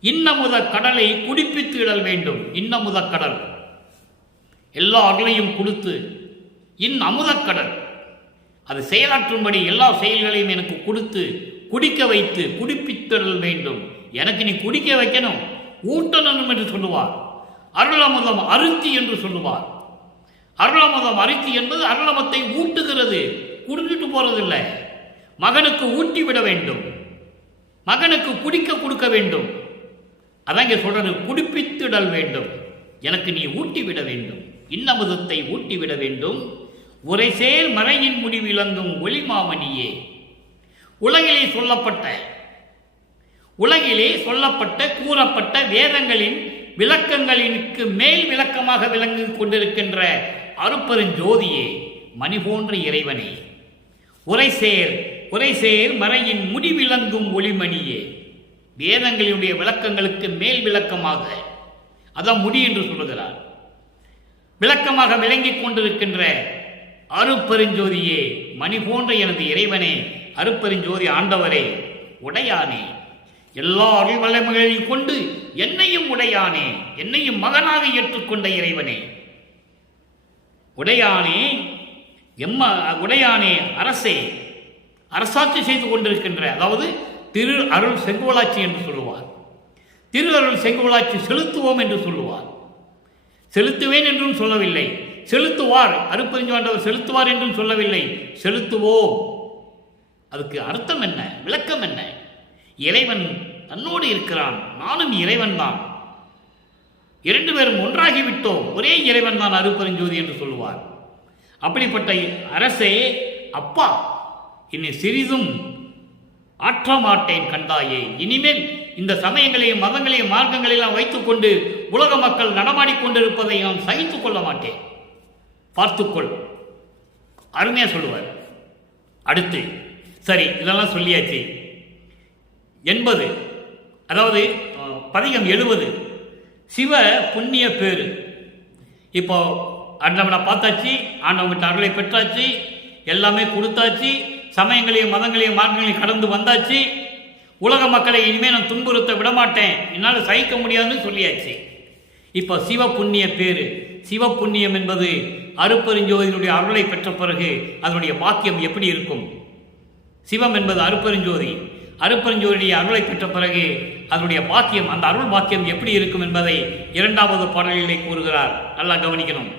இன்னமுத கடலை குடிப்பித்து இடல் வேண்டும். இன்னமுத கடல், எல்லா அருளையும் கொடுத்து அமுதக்கடல் அது செயலாற்றும்படி எல்லா செயல்களையும் எனக்கு கொடுத்து குடிக்க வைத்து குடிப்பித்தல் வேண்டும். எனக்கு நீ குடிக்க வைக்கணும், ஊட்டணும் என்று சொல்லுவார். அருளமுதம் அருத்தி என்று சொல்லுவார். அருளமுதம் அருத்தி என்பது அருளமத்தை ஊட்டுகிறது, குடிக்கிட்டு போறதில்லை. மகனுக்கு ஊட்டி விட வேண்டும், மகனுக்கு குடிக்க கொடுக்க வேண்டும். அதான் இங்கே சொல்றது, குடிப்பித்திடல் வேண்டும். எனக்கு நீ ஊட்டிவிட வேண்டும், இன்னமுதத்தை ஊட்டிவிட வேண்டும். உரைசேல் மறையின் முடிவிலங்கும் ஒளிமாமணியே. உலகிலே சொல்லப்பட்ட கூறப்பட்ட வேதங்களின் விளக்கங்களிற்கு மேல் விளக்கமாக விளங்கி கொண்டிருக்கின்ற அருப்பெருஞ்சோதியே, மணி போன்ற இறைவனே. உரைசேர் மறையின் முடிவிலங்கும் ஒளிமணியே. வேதங்களுடைய விளக்கங்களுக்கு மேல் விளக்கமாக, அதான் முடி என்று சொல்லுகிறார், விளக்கமாக விளங்கிக் கொண்டிருக்கின்ற அருப்பெருஞ்சோதியே, மணி போன்ற எனது இறைவனே, அருப்பெருஞ்சோதி ஆண்டவரே, உடையானே, எல்லா அருள் வல்லமைகளையும் கொண்டு என்னையும் உடையானே, என்னையும் மகனாக ஏற்றுக்கொண்ட இறைவனே, உடையானே, உடையானே, அரசே, அரசாட்சி செய்து கொண்டிருக்கின்ற, அதாவது திரு அருள் செங்கோலாட்சி என்று சொல்லுவார். திரு அருள் செங்கோலாட்சி செலுத்துவோம் என்று சொல்லுவார். செலுத்துவேன் என்றும் சொல்லவில்லை, செலுத்துவார். அருப்பெருஞ்சாண்டவர் செலுத்துவார் என்றும் சொல்லவில்லை, செலுத்துவோம். அதுக்கு அர்த்தம் என்ன, விளக்கம் என்ன? இறைவன் தன்னோடு இருக்கிறான், நானும் இறைவன் தான், 2 பேரும் ஒன்றாகிவிட்டோம், ஒரே இறைவன் தான் அருப்பெருஞ்சோதி என்று சொல்லுவார். அப்படிப்பட்ட அரசே, அப்பா, என்னை சிறிதும் ஆற்ற மாட்டேன் கண்டாயே. இனிமேல் இந்த சமயங்களையும் மதங்களையும் மார்க்கங்களையும் வைத்துக்கொண்டு உலக மக்கள் நடமாடிக்கொண்டிருப்பதை நான் சகித்துக் கொள்ள மாட்டேன், பார்த்துக்கொள். அருமையா சொல்லுவார். அடுத்து சரி, இதெல்லாம் சொல்லியாச்சு. 80, அதாவது பதிகம் 70 சிவ புண்ணிய பேரு. இப்போ ஆண்டவனை பார்த்தாச்சு, ஆண்டவங்கிட்ட அருளை பெற்றாச்சு, எல்லாமே கொடுத்தாச்சு, சமயங்களையும் மதங்களையும் மார்க்கங்களையும் கடந்து வந்தாச்சு. உலக மக்களை இனிமேல் நான் துன்புறுத்த விடமாட்டேன், என்னால் சகிக்க முடியாதுன்னு சொல்லியாச்சு. இப்போ சிவ புண்ணிய பேரு, சிவ புண்ணியம் என்பது அருப்பெருஞ்சோதியினுடைய அருளை பெற்ற பிறகு அதனுடைய பாக்கியம் எப்படி இருக்கும்? சிவம் என்பது அருப்பெருஞ்சோதி, அருப்பெருஞ்சோதியுடைய அருளை பெற்ற பிறகு அதனுடைய பாக்கியம், அந்த அருள் பாக்கியம் எப்படி இருக்கும் என்பதை இரண்டாவது பாடலிலே கூறுகிறார். நல்லா கவனிக்கணும்.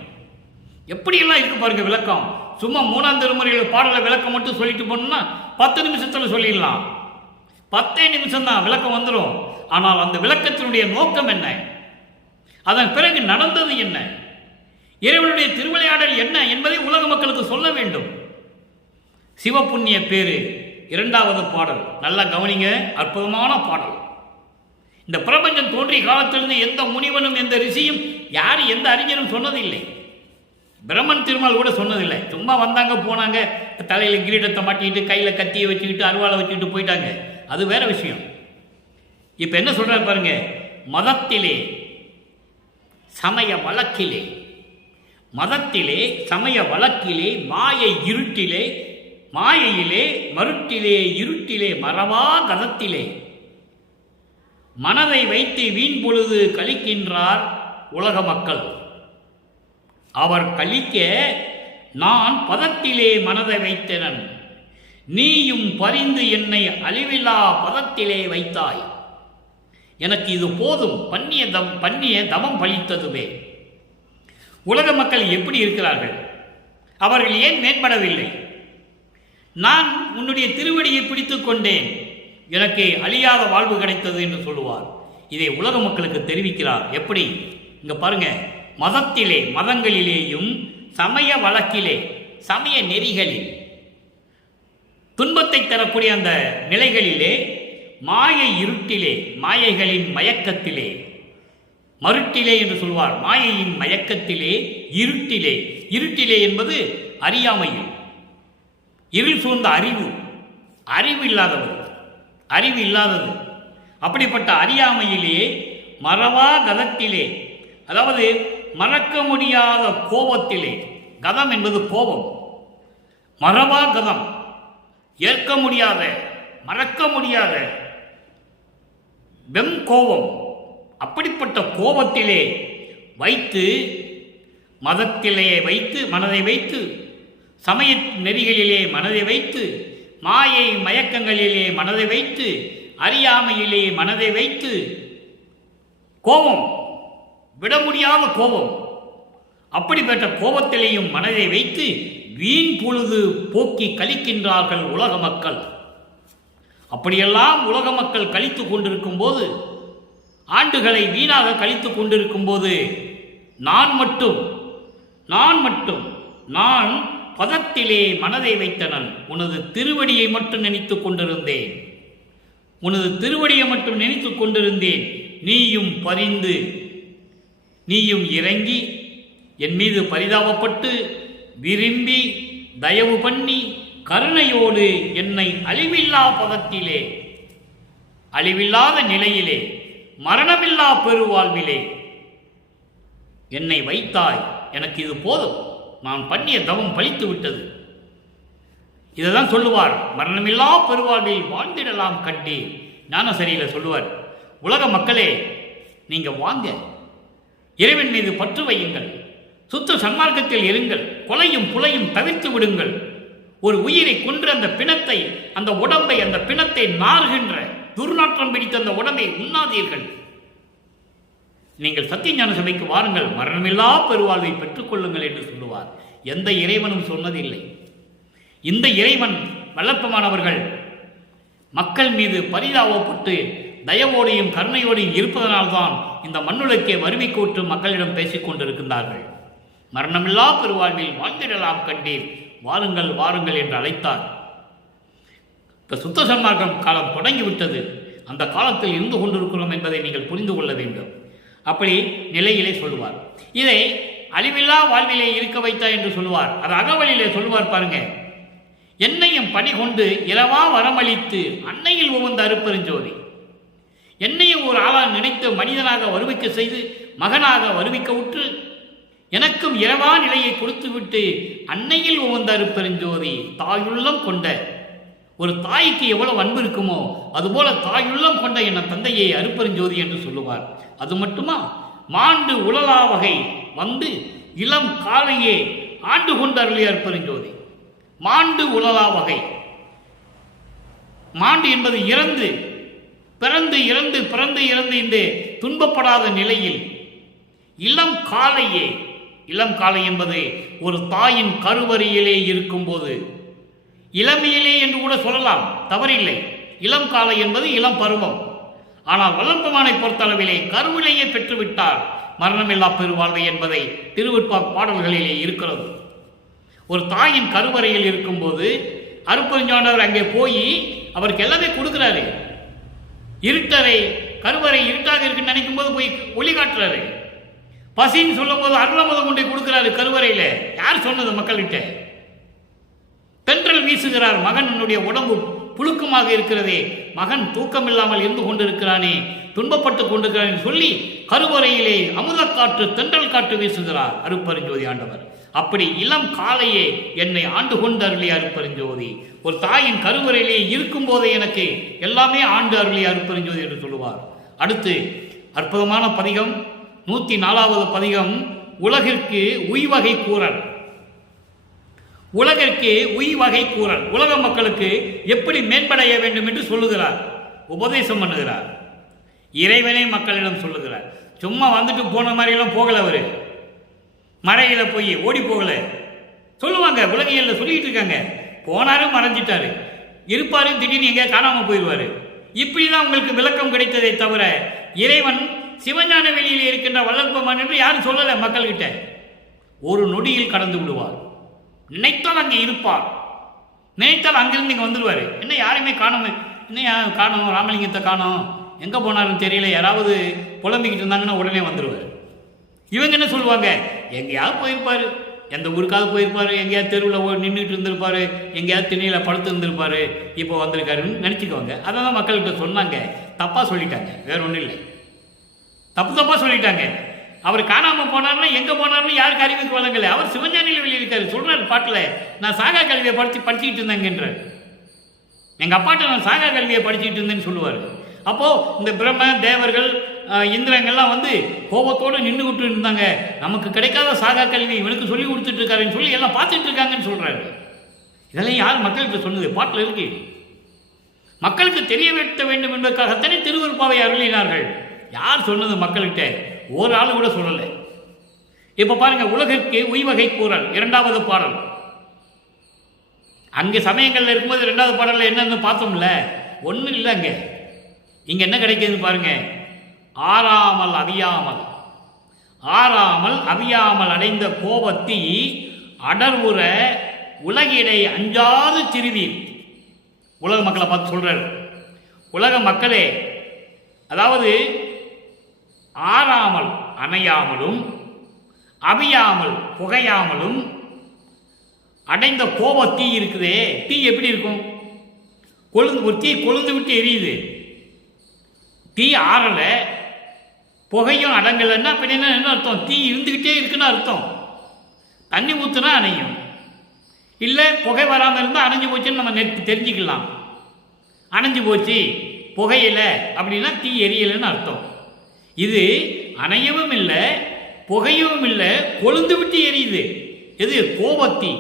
எப்படியெல்லாம் இருக்கு பாருங்க விளக்கம். சும்மா மூணாம் திருமுறையில் பாடலை விளக்கம் மட்டும் சொல்லிட்டு போனோம்னா 10 நிமிஷத்தில் சொல்லிடலாம். 10 நிமிஷம் தான் விளக்கம் வந்துடும். ஆனால் அந்த விளக்கத்தினுடைய நோக்கம் என்ன, அதன் பிறகு நடந்தது என்ன, இறைவனுடைய திருவிளையாடல் என்ன என்பதை உலக மக்களுக்கு சொல்ல வேண்டும். சிவபுண்ணிய பேரு இரண்டாவது பாடல். நல்லா கவனிங்க, அற்புதமான பாடல். இந்த பிரபஞ்சம் தோன்றிய காலத்திலிருந்து எந்த முனிவனும் எந்த ரிஷியும் யார் எந்த அறிஞரும் சொன்னதில்லை. பிரம்மன் திருமால் கூட சொன்னதில்லை. சும்மா வந்தாங்க போனாங்க, தலையில் கிரீடத்தை மாட்டிக்கிட்டு கையில் கத்தியை வச்சுக்கிட்டு அருவாளை வச்சுக்கிட்டு போயிட்டாங்க. அது வேற விஷயம். இப்போ என்ன சொல்றாரு பாருங்க. மதத்திலே சமய வழக்கிலே, மதத்திலே சமய வழக்கிலே மாயை இருட்டிலே, மாயையிலே மருட்டிலே இருட்டிலே மறவா கதத்திலே மனதை வைத்து வீண் பொழுது கழிக்கின்றார் உலக மக்கள். அவர் கழிக்க நான் பதத்திலே மனதை வைத்தனன், நீயும் பரிந்து என்னை அழிவில்லா பதத்திலே வைத்தாய். எனக்கு இது போதும், பண்ணிய தமம் பலித்ததுவே. உலக மக்கள் எப்படி இருக்கிறார்கள்? அவர்கள் ஏன் மேம்படவில்லை? நான் உன்னுடைய திருவடியை பிடித்துக் கொண்டேன், எனக்கு அழியாத வாழ்வு கிடைத்தது என்று சொல்லுவார். இதை உலக மக்களுக்கு தெரிவிக்கிறார். எப்படி? இங்க பாருங்க. மதத்திலே, மதங்களிலேயும் சமய வழக்கிலே, சமய நெறிகளில், துன்பத்தை தரக்கூடிய அந்த நிலைகளிலே, மாயை இருட்டிலே, மாயைகளின் மயக்கத்திலே, மருட்டிலே என்று சொல்வார். மாயையின் மயக்கத்திலே, இருட்டிலே, இருட்டிலே என்பது அறியாமையில், இருள் சூழ்ந்த அறிவு, அறிவு இல்லாதவர், அறிவு இல்லாதது. அப்படிப்பட்ட அறியாமையிலே மறவா கதத்திலே, அதாவது மறக்க முடியாத கோபத்திலே, கதம் என்பது கோபம், மறவா கதம், ஏற்க முடியாத, மறக்க முடியாத கோபம், அப்படிப்பட்ட கோபத்திலே வைத்து, மதத்திலே வைத்து மனதை வைத்து, சமய நெறிகளிலே மனதை வைத்து, மாயை மயக்கங்களிலே மனதை வைத்து, அறியாமையிலே மனதை வைத்து, கோபம், விட முடியாத கோபம், அப்படிப்பட்ட கோபத்திலேயும் மனதை வைத்து வீண் பொழுது போக்கி கழிக்கின்றார்கள் உலக மக்கள். அப்படியெல்லாம் உலக மக்கள் கழித்து கொண்டிருக்கும் போது, ஆண்டுகளை வீணாக கழித்து கொண்டிருக்கும் போது, நான் பதத்திலே மனதை வைத்தனன், உனது திருவடியை மட்டும் நினைத்து கொண்டிருந்தேன், உனது திருவடியை மட்டும் நினைத்து கொண்டிருந்தேன். நீயும் பரிந்து, நீயும் இறங்கி என் மீது பரிதாபப்பட்டு விரும்பி தயவு பண்ணி கருணையோடு என்னை அழிவில்லா பதத்திலே, அழிவில்லாத நிலையிலே, மரணமில்லா பெருவாழ்விலே என்னை வைத்தாய். எனக்கு இது போதும், நான் பண்ணிய தவம் பலித்து விட்டது. இதைதான் சொல்லுவார். மரணமில்லா பெருவாழ்வில் வாழ்ந்திடலாம் கண்டி ஞானசரியில் சொல்லுவார். உலக மக்களே, நீங்க வாங்க, இறைவன் மீது பற்று வையுங்கள், சுத்த சன்மார்க்கத்தில் இருங்கள், கொலையும் புலையும் தவிர்த்து விடுங்கள். ஒரு உயிரை கொன்று அந்த பிணத்தை, அந்த உடம்பை, அந்த பிணத்தை நாறுகின்ற துர்நாற்றம் பிடித்த அந்த உடம்பை உண்ணாதீர்கள். நீங்கள் சத்தியஞான சபைக்கு வாருங்கள், மரணமில்லா பெருவாழ்வை பெற்றுக்கொள்ளுங்கள் என்று சொல்லுவார். எந்த இறைவனும் சொன்னதில்லை. இந்த இறைவன் வல்லப்பமானவர்கள் மக்கள் மீது பரிதாபப்பட்டு தயவோடையும் கருணையோடையும் இருப்பதனால்தான் இந்த மண்ணுலக்கே வறுமை கூட்டு மக்களிடம் பேசிக் கொண்டிருக்கின்றார்கள். மரணமில்லா பெருவாழ்வில் வாழ்ந்திடலாம் கண்டீர், வாருங்கள் வாருங்கள் என்று அழைத்தார். இப்போ சுத்த சன்மார்க்கம் காலம் தொடங்கிவிட்டது. அந்த காலத்தில் இருந்து கொண்டிருக்கிறோம் என்பதை நீங்கள் புரிந்து கொள்ள வேண்டும். அப்படி நிலையிலே சொல்லுவார். இதை அழிவில்லா வாழ்விலே இருக்க வைத்தார் என்று சொல்லுவார். அது அகவலிலே சொல்லுவார் பாருங்க. என்னையும் பணி கொண்டு இரவா வரமளித்து அன்னையில் உவந்த அருப்பெருஞ்சோதி, என்னையும் ஒரு ஆளாக நினைத்து மனிதனாக வருவிக்க செய்து மகனாக வருவிக்க உற்று எனக்கும் இரவா நிலையை கொடுத்துவிட்டு அன்னையில் உவந்த அருட்பெருஞ்சோதி தாயுள்ளம் கொண்ட ஒரு தாய்க்கு எவ்வளவு அன்பு இருக்குமோ அதுபோல தாயுள்ளம் கொண்ட என தந்தையை அருட்பெருஞ்சோதி என்று சொல்லுவார். அது மட்டுமா, மாண்டு உலலா வகை வந்து இளம் காலையே ஆண்டு கொண்ட அருளிய அருட்பெருஞ்சோதி. மாண்டு உலலா வகை, மாண்டு என்பது இறந்து, பிறந்து இறந்து பிறந்து இறந்து இந்த துன்பப்படாத நிலையில் இளம் காலையே, இளம் காலை என்பது ஒரு தாயின் கருவறையிலே இருக்கும்போது, இளமையிலே என்று கூட சொல்லலாம், தவறில்லை. இளம் காலை என்பது இளம் பருவம். ஆனால் வல்லற்பெருமானை பொறுத்தளவிலே கருவிலேயே பெற்றுவிட்டார் மரணமில்லா பெருவாழ்வை என்பதை திருவருட்பா பாடல்களிலே இருக்கிறது. ஒரு தாயின் கருவறையில் இருக்கும்போது அருட்பெருஞ்சாண்டவர் அங்கே போய் அவருக்கு எல்லாமே கொடுக்குறாரு. இருட்டறை, கருவறை இருட்டாக இருக்குன்னு நினைக்கும் போது போய் ஒளி காட்டுறாரு. பசின்னு சொல்லும் போது அருளமுதம் கொண்டே கொடுக்கிறாரு கருவறையில. யார் சொன்னது மக்கள்கிட்ட? தென்றல் வீசுகிறார். மகனுடைய உடம்பு புழுக்கமாக இருக்கிறதே, மகன் தூக்கமில்லாமல் இருந்து கொண்டிருக்கிறானே, துன்பப்பட்டு கொண்டிருக்கிறான் சொல்லி கருவறையிலே அமுத காற்று, தென்றல் காற்று வீசுகிறார் அருட்பெருஞ்சோதி ஆண்டவர். அப்படி இளம் காலையே என்னை ஆண்டு கொண்டு அருளிய அருட்பெருஞ்சோதி. ஒரு தாயின் கருவறையிலே இருக்கும் போதே எனக்கு எல்லாமே ஆண்டு அருளிய அருட்பெருஞ்சோதி என்று சொல்லுவார். அடுத்து அற்புதமான பதிகம் 104வது பதிகம், உலகிற்கு உய்வகை கூறல். உலகிற்கு உய்வகை கூறல், உலக மக்களுக்கு எப்படி மேம்படைய வேண்டும் என்று சொல்லுகிறார், உபதேசம் பண்ணுகிறார். இறைவனே மக்களிடம் சொல்லுகிறார். சும்மா வந்துட்டு போன மாதிரியெல்லாம் போகல. அவரு மறையில போய் ஓடி போகல. சொல்லுவாங்க, உலகியல்ல சொல்லிட்டு இருக்காங்க. போனாரும் மறைஞ்சிட்டாரு, இருப்பாரு, திடீர்னு எங்கேயா காணாம போயிடுவாரு. இப்படிதான் உங்களுக்கு விளக்கம் கிடைத்ததை தவிர இறைவன் சிவஞான வெளியில் இருக்கின்ற வல்லற்பெருமான் என்று யாரும் சொல்லல மக்கள்கிட்ட. ஒரு நொடியில் கடந்து விடுவார். நினைத்தால் அங்கே இருப்பார், நினைத்தால் அங்கிருந்து இங்கே வந்துடுவார். என்ன யாரையுமே காணோம், என்ன காணோம், ராமலிங்கத்தை காணோம், எங்கே போனாருன்னு தெரியல, யாராவது புலம்பிக்கிட்டு இருந்தாங்கன்னா உடனே வந்துடுவார். இவங்க என்ன சொல்லுவாங்க, எங்கேயாவது போயிருப்பார், எந்த ஊருக்காவது போயிருப்பார், எங்கேயாவது தெருவில் நின்றுட்டு இருந்திருப்பார், எங்கேயாவது திண்ணையில் படுத்து இருந்திருப்பார், இப்போ வந்திருக்காருன்னு நினச்சிக்குவாங்க. அதை தான் மக்கள்கிட்ட சொன்னாங்க. தப்பாக சொல்லிட்டாங்க, வேற ஒன்றும் இல்லை. தப்பாக சொல்லிட்டாங்க. அவர் காணாமல் போனார்னா எங்கே போனார்னு யாருக்கு அறிவுக்கு வழங்கலை. அவர் சிவஞானியில் வெளியிருக்காரு. சொல்கிறார் பாட்டில், நான் சாகா கல்வியை படிச்சுக்கிட்டு இருந்தேங்கன்றார். எங்கள் அப்பாட்ட நான் சாகா கல்வியை படிச்சுக்கிட்டு இருந்தேன்னு சொல்லுவார். அப்போது இந்த பிரம்ம தேவர்கள் இந்திரங்கள்லாம் வந்து கோபத்தோடு நின்றுக்கிட்டு இருந்தாங்க. நமக்கு கிடைக்காத சாகா கல்வி இவனுக்கு சொல்லி கொடுத்துட்டு இருக்காருன்னு சொல்லி எல்லாம் பார்த்துட்டு இருக்காங்கன்னு சொல்கிறாரு. இதெல்லாம் யார் மக்களுக்கு சொன்னது? பாட்டில் இருக்கு. மக்களுக்கு தெரியப்படுத்த வேண்டும் என்பதற்காகத்தானே திருவருட்பாவை அருளினார்கள். யார் சொன்னது மக்கள்கிட்ட? ஒரு ஆள் கூட சொல்லலை. இப்போ பாருங்க, உலகிற்கு உய்வகை கூறல் 2வது பாடல். அங்கே சமயங்கள்ல இருக்கும்போது 2வது பாடலில் என்னன்னு பார்த்தோம்ல, ஒன்றும் இல்லை. அங்கே இங்கே என்ன கிடைக்குதுன்னு பாருங்க. ஆறாமல் அவியாமல், ஆறாமல் அவியாமல் அடைந்த கோபத்தி அடர்வுற உலகிடை அஞ்சாது திருவீர். உலக மக்களை பார்த்து சொல்றாரு. உலக மக்களே, அதாவது ஆறாமல் அணையாமலும் அவியாமல் புகையாமலும் அடைந்த கோபத்தீ இருக்குதே. தீ எப்படி இருக்கும்? ஒரு தீ கொழுந்து விட்டு எரியுது. தீ ஆறல, புகையும் அடங்கலைன்னா அப்படி என்ன அர்த்தம்? தீ இருந்துக்கிட்டே இருக்குன்னு அர்த்தம். தண்ணி ஊற்றுனா அணையும், இல்லை புகை வராமல் இருந்தால் அணைஞ்சு போச்சுன்னு நம்ம தெரிஞ்சுக்கலாம். அணைஞ்சு போச்சு புகையில அப்படின்னா தீ எரியலைன்னு அர்த்தம். இது அணையவும் இல்லை, புகையவும் இல்லை, கொழுந்து விட்டு எரியுது. எது? கோபத்தீ.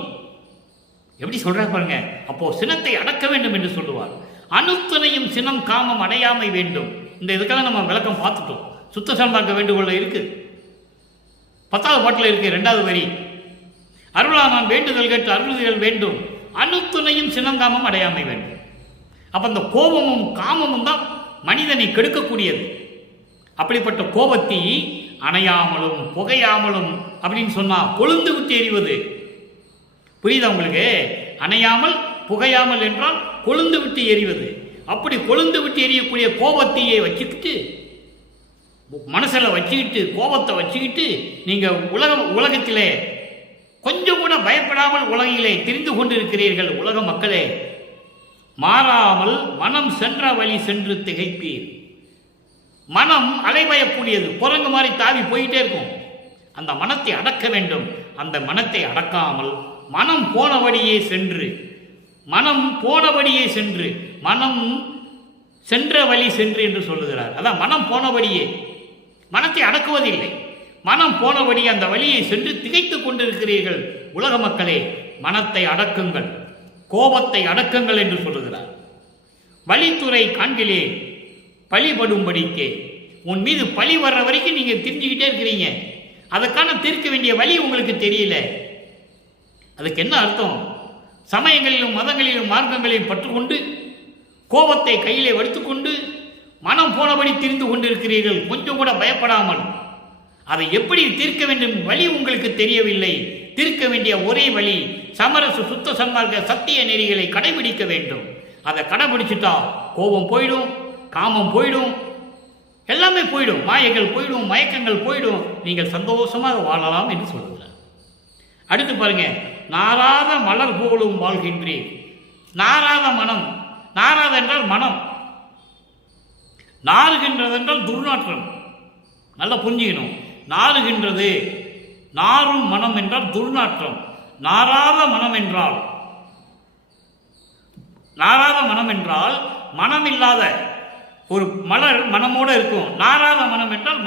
எப்படி சொல்றாரு பாருங்க. அப்போ சினத்தை அடக்க வேண்டும் என்று சொல்லுவார். அணுத்தனையும் சினம் காமம் அடையாமை வேண்டும். இந்த இதுக்கெல்லாம் நம்ம விளக்கம் பார்த்துட்டோம். சுத்த சன்மார்க்க வேண்டுகோள் இருக்கு, 10வது பாட்டில் இருக்கு, 2வது வரி. அருளானான் வேண்டுதல் கேட்டு அருள்கள் வேண்டும், அணுத்துணையும் சினம் காமம் அடையாமை வேண்டும். அப்ப அந்த கோபமும் காமமும் தான் மனிதனை கெடுக்கக்கூடியது. அப்படிப்பட்ட கோபத்தை அணையாமலும் புகையாமலும் அப்படின்னு சொன்னா கொழுந்து விட்டு எறிவது. புரியுதா உங்களுக்கு? அணையாமல் புகையாமல் என்றால் கொழுந்து விட்டு எறிவது. அப்படி கொழுந்து விட்டு எரியக்கூடிய கோபத்தையே வச்சுக்கிட்டு, மனசில் வச்சுக்கிட்டு, கோபத்தை வச்சுக்கிட்டு நீங்க உலகத்திலே கொஞ்சம் கூட பயப்படாமல் உலகிலே திரிந்து கொண்டிருக்கிறீர்கள். உலக மக்களே, மாறாமல் மனம் சென்ற வழி சென்று திகைப்பீர். மனம் அலைபயக்கூடியது, குரங்கு மாதிரி தாவி போயிட்டே இருக்கும். அந்த மனத்தை அடக்க வேண்டும். அந்த மனத்தை அடக்காமல் மனம் போனபடியே சென்று மனம் சென்ற வழி சென்று என்று சொல்லுகிறார். அதான் மனம் போனபடியே, மனத்தை அடக்குவதில்லை, மனம் போனபடி அந்த வழியை சென்று திகைத்துக் கொண்டிருக்கிறீர்கள். உலக மக்களே, மனத்தை அடக்குங்கள், கோபத்தை அடக்குங்கள் என்று சொல்லுகிறார். வழித்துறை காண்கிலே பழிபடும்படிக்கே, உன் மீது பழி வர்ற வரைக்கும் நீங்க தெரிஞ்சுக்கிட்டே இருக்கிறீங்க. அதுக்கான தீர்க்க வேண்டிய வழி உங்களுக்கு தெரியல. அதுக்கு என்ன அர்த்தம்? சமயங்களிலும் மதங்களிலும் மார்க்கங்களிலும் பற்றுக்கொண்டு கோபத்தை கையிலே எடுத்துக்கொண்டு மனம் போனபடி திரிந்து கொண்டிருக்கிறீர்கள், கொஞ்சம் கூட பயப்படாமல். அதை எப்படி தீர்க்க வேண்டும் வழி உங்களுக்கு தெரியவில்லை. தீர்க்க வேண்டிய ஒரே வழி சமரச சுத்த சன்மார்க்க சத்திய நெறிகளை கடைபிடிக்க வேண்டும். அதை கடைபிடிச்சுட்டா கோபம் போயிடும், காமம் போயிடும், எல்லாமே போயிடும், மாயைகள் போயிடும், மயக்கங்கள் போயிடும், நீங்கள் சந்தோஷமாக வாழலாம் என்று சொல்லுகிறார். அடுத்து பாருங்க, நாராத மலர் போலும் வாழ்கின்றேன். நாராத மனம், நாராத என்றால் மனம், நாறுகின்றது என்றால் துர்நாற்றம். நல்லா புரிஞ்சுக்கணும். நாறுகின்றது, நாரும் மனம் என்றால் துர்நாற்றம். நாராத மனம் என்றால் மனம் இல்லாத ஒரு மலர் மனமோடு இருக்கும். நாராத மனம் என்றால்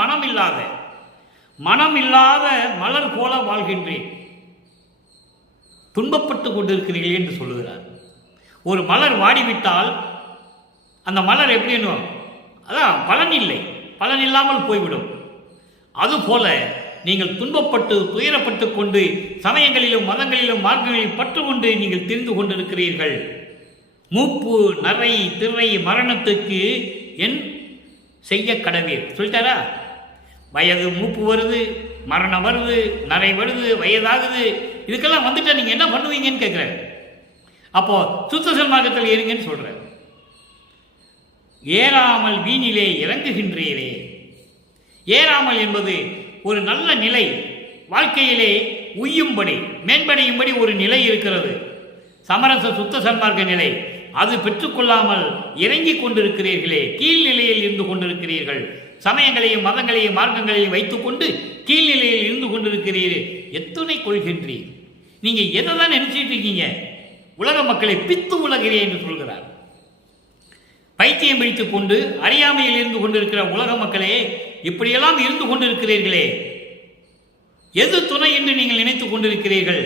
மனம் இல்லாத மலர் போல வாழ்கின்றேன். துன்பப்பட்டு கொண்டிருக்கிறீர்கள் என்று சொல்லுகிறார். ஒரு மலர் வாடிவிட்டால் அந்த மலர் எப்படி என்னும், அதான் பலன் இல்லை, பலன் இல்லாமல் போய்விடும். அதுபோல நீங்கள் துன்பப்பட்டு துயரப்பட்டு கொண்டு சமயங்களிலும் மதங்களிலும் மார்க்கங்களிலும் பற்று கொண்டு நீங்கள் தெரிந்து கொண்டிருக்கிறீர்கள். மூப்பு நரை திரை மரணத்துக்கு என் செய்ய கடவீர் சொல்லிட்டாரா? வயது மூப்பு வருது, மரணம் வருது, நரை வருது, வயதாகுது, இதுக்கெல்லாம் வந்துட்டா நீங்க என்ன பண்ணுவீங்கன்னு கேட்கிறார். அப்போ சுத்த சன்மார்க்கத்தில் இருங்கன்னு சொல்ற. ஏறாமல் வீணிலே இறங்குகின்றீரே. ஏறாமல் என்பது ஒரு நல்ல நிலை, வாழ்க்கையிலே உய்யும்படி மேம்படையும்படி ஒரு நிலை இருக்கிறது, சமரச சுத்த சன்மார்க்க நிலை. அது பெற்றுக்கொள்ளாமல் இறங்கி கொண்டிருக்கிறீர்களே, கீழ்நிலையில் இருந்து கொண்டிருக்கிறீர்கள். சமயங்களையும் மதங்களையும் மார்க்கங்களையும் வைத்துக்கொண்டு கீழ்நிலையில் இருந்து கொண்டிருக்கிறீர்கள். எத்தனை கொள்கின்றீர்? நீங்க எதை தான் நினைச்சிட்டு இருக்கீங்க? உலக மக்களை பித்து உலகிறே என்று சொல்கிறார். பைத்தியம் பிடித்துக் கொண்டு அறியாமையில் இருந்து கொண்டிருக்கிற உலக மக்களே, இப்படியெல்லாம் இருந்து கொண்டிருக்கிறீர்களே, எது துணை என்று நீங்கள் நினைத்துக் கொண்டிருக்கிறீர்கள்?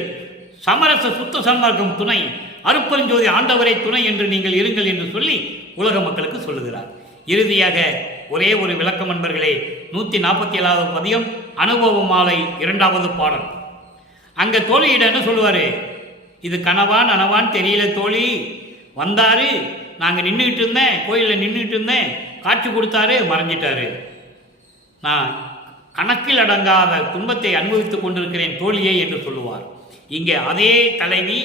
சமரச சுத்த சன்மார்க்கம் துணை, அருப்பெருஞ்சோதி ஆண்டவரை துணை என்று நீங்கள் இருங்கள் என்று சொல்லி உலக மக்களுக்கு சொல்லுகிறார். இறுதியாக ஒரே ஒரு விளக்கம் நண்பர்களே. 147வது பதியம், அனுபவ மாலை 2வது பாடல். அங்க தோழியிடம் என்ன சொல்லுவாரு? இது கனவான் நனவான் தெரியல தோழி, வந்தாரு, நாங்க நின்றுட்டு இருந்தேன், கோயிலில் நின்றுட்டு இருந்தேன், காட்சி கொடுத்தாரு, மறைஞ்சிட்டாரு. நான் கணக்கில் அடங்காத துன்பத்தை அனுபவித்துக் கொண்டிருக்கிறேன் தோழியே என்று சொல்லுவார். இங்கே அதே தலைவி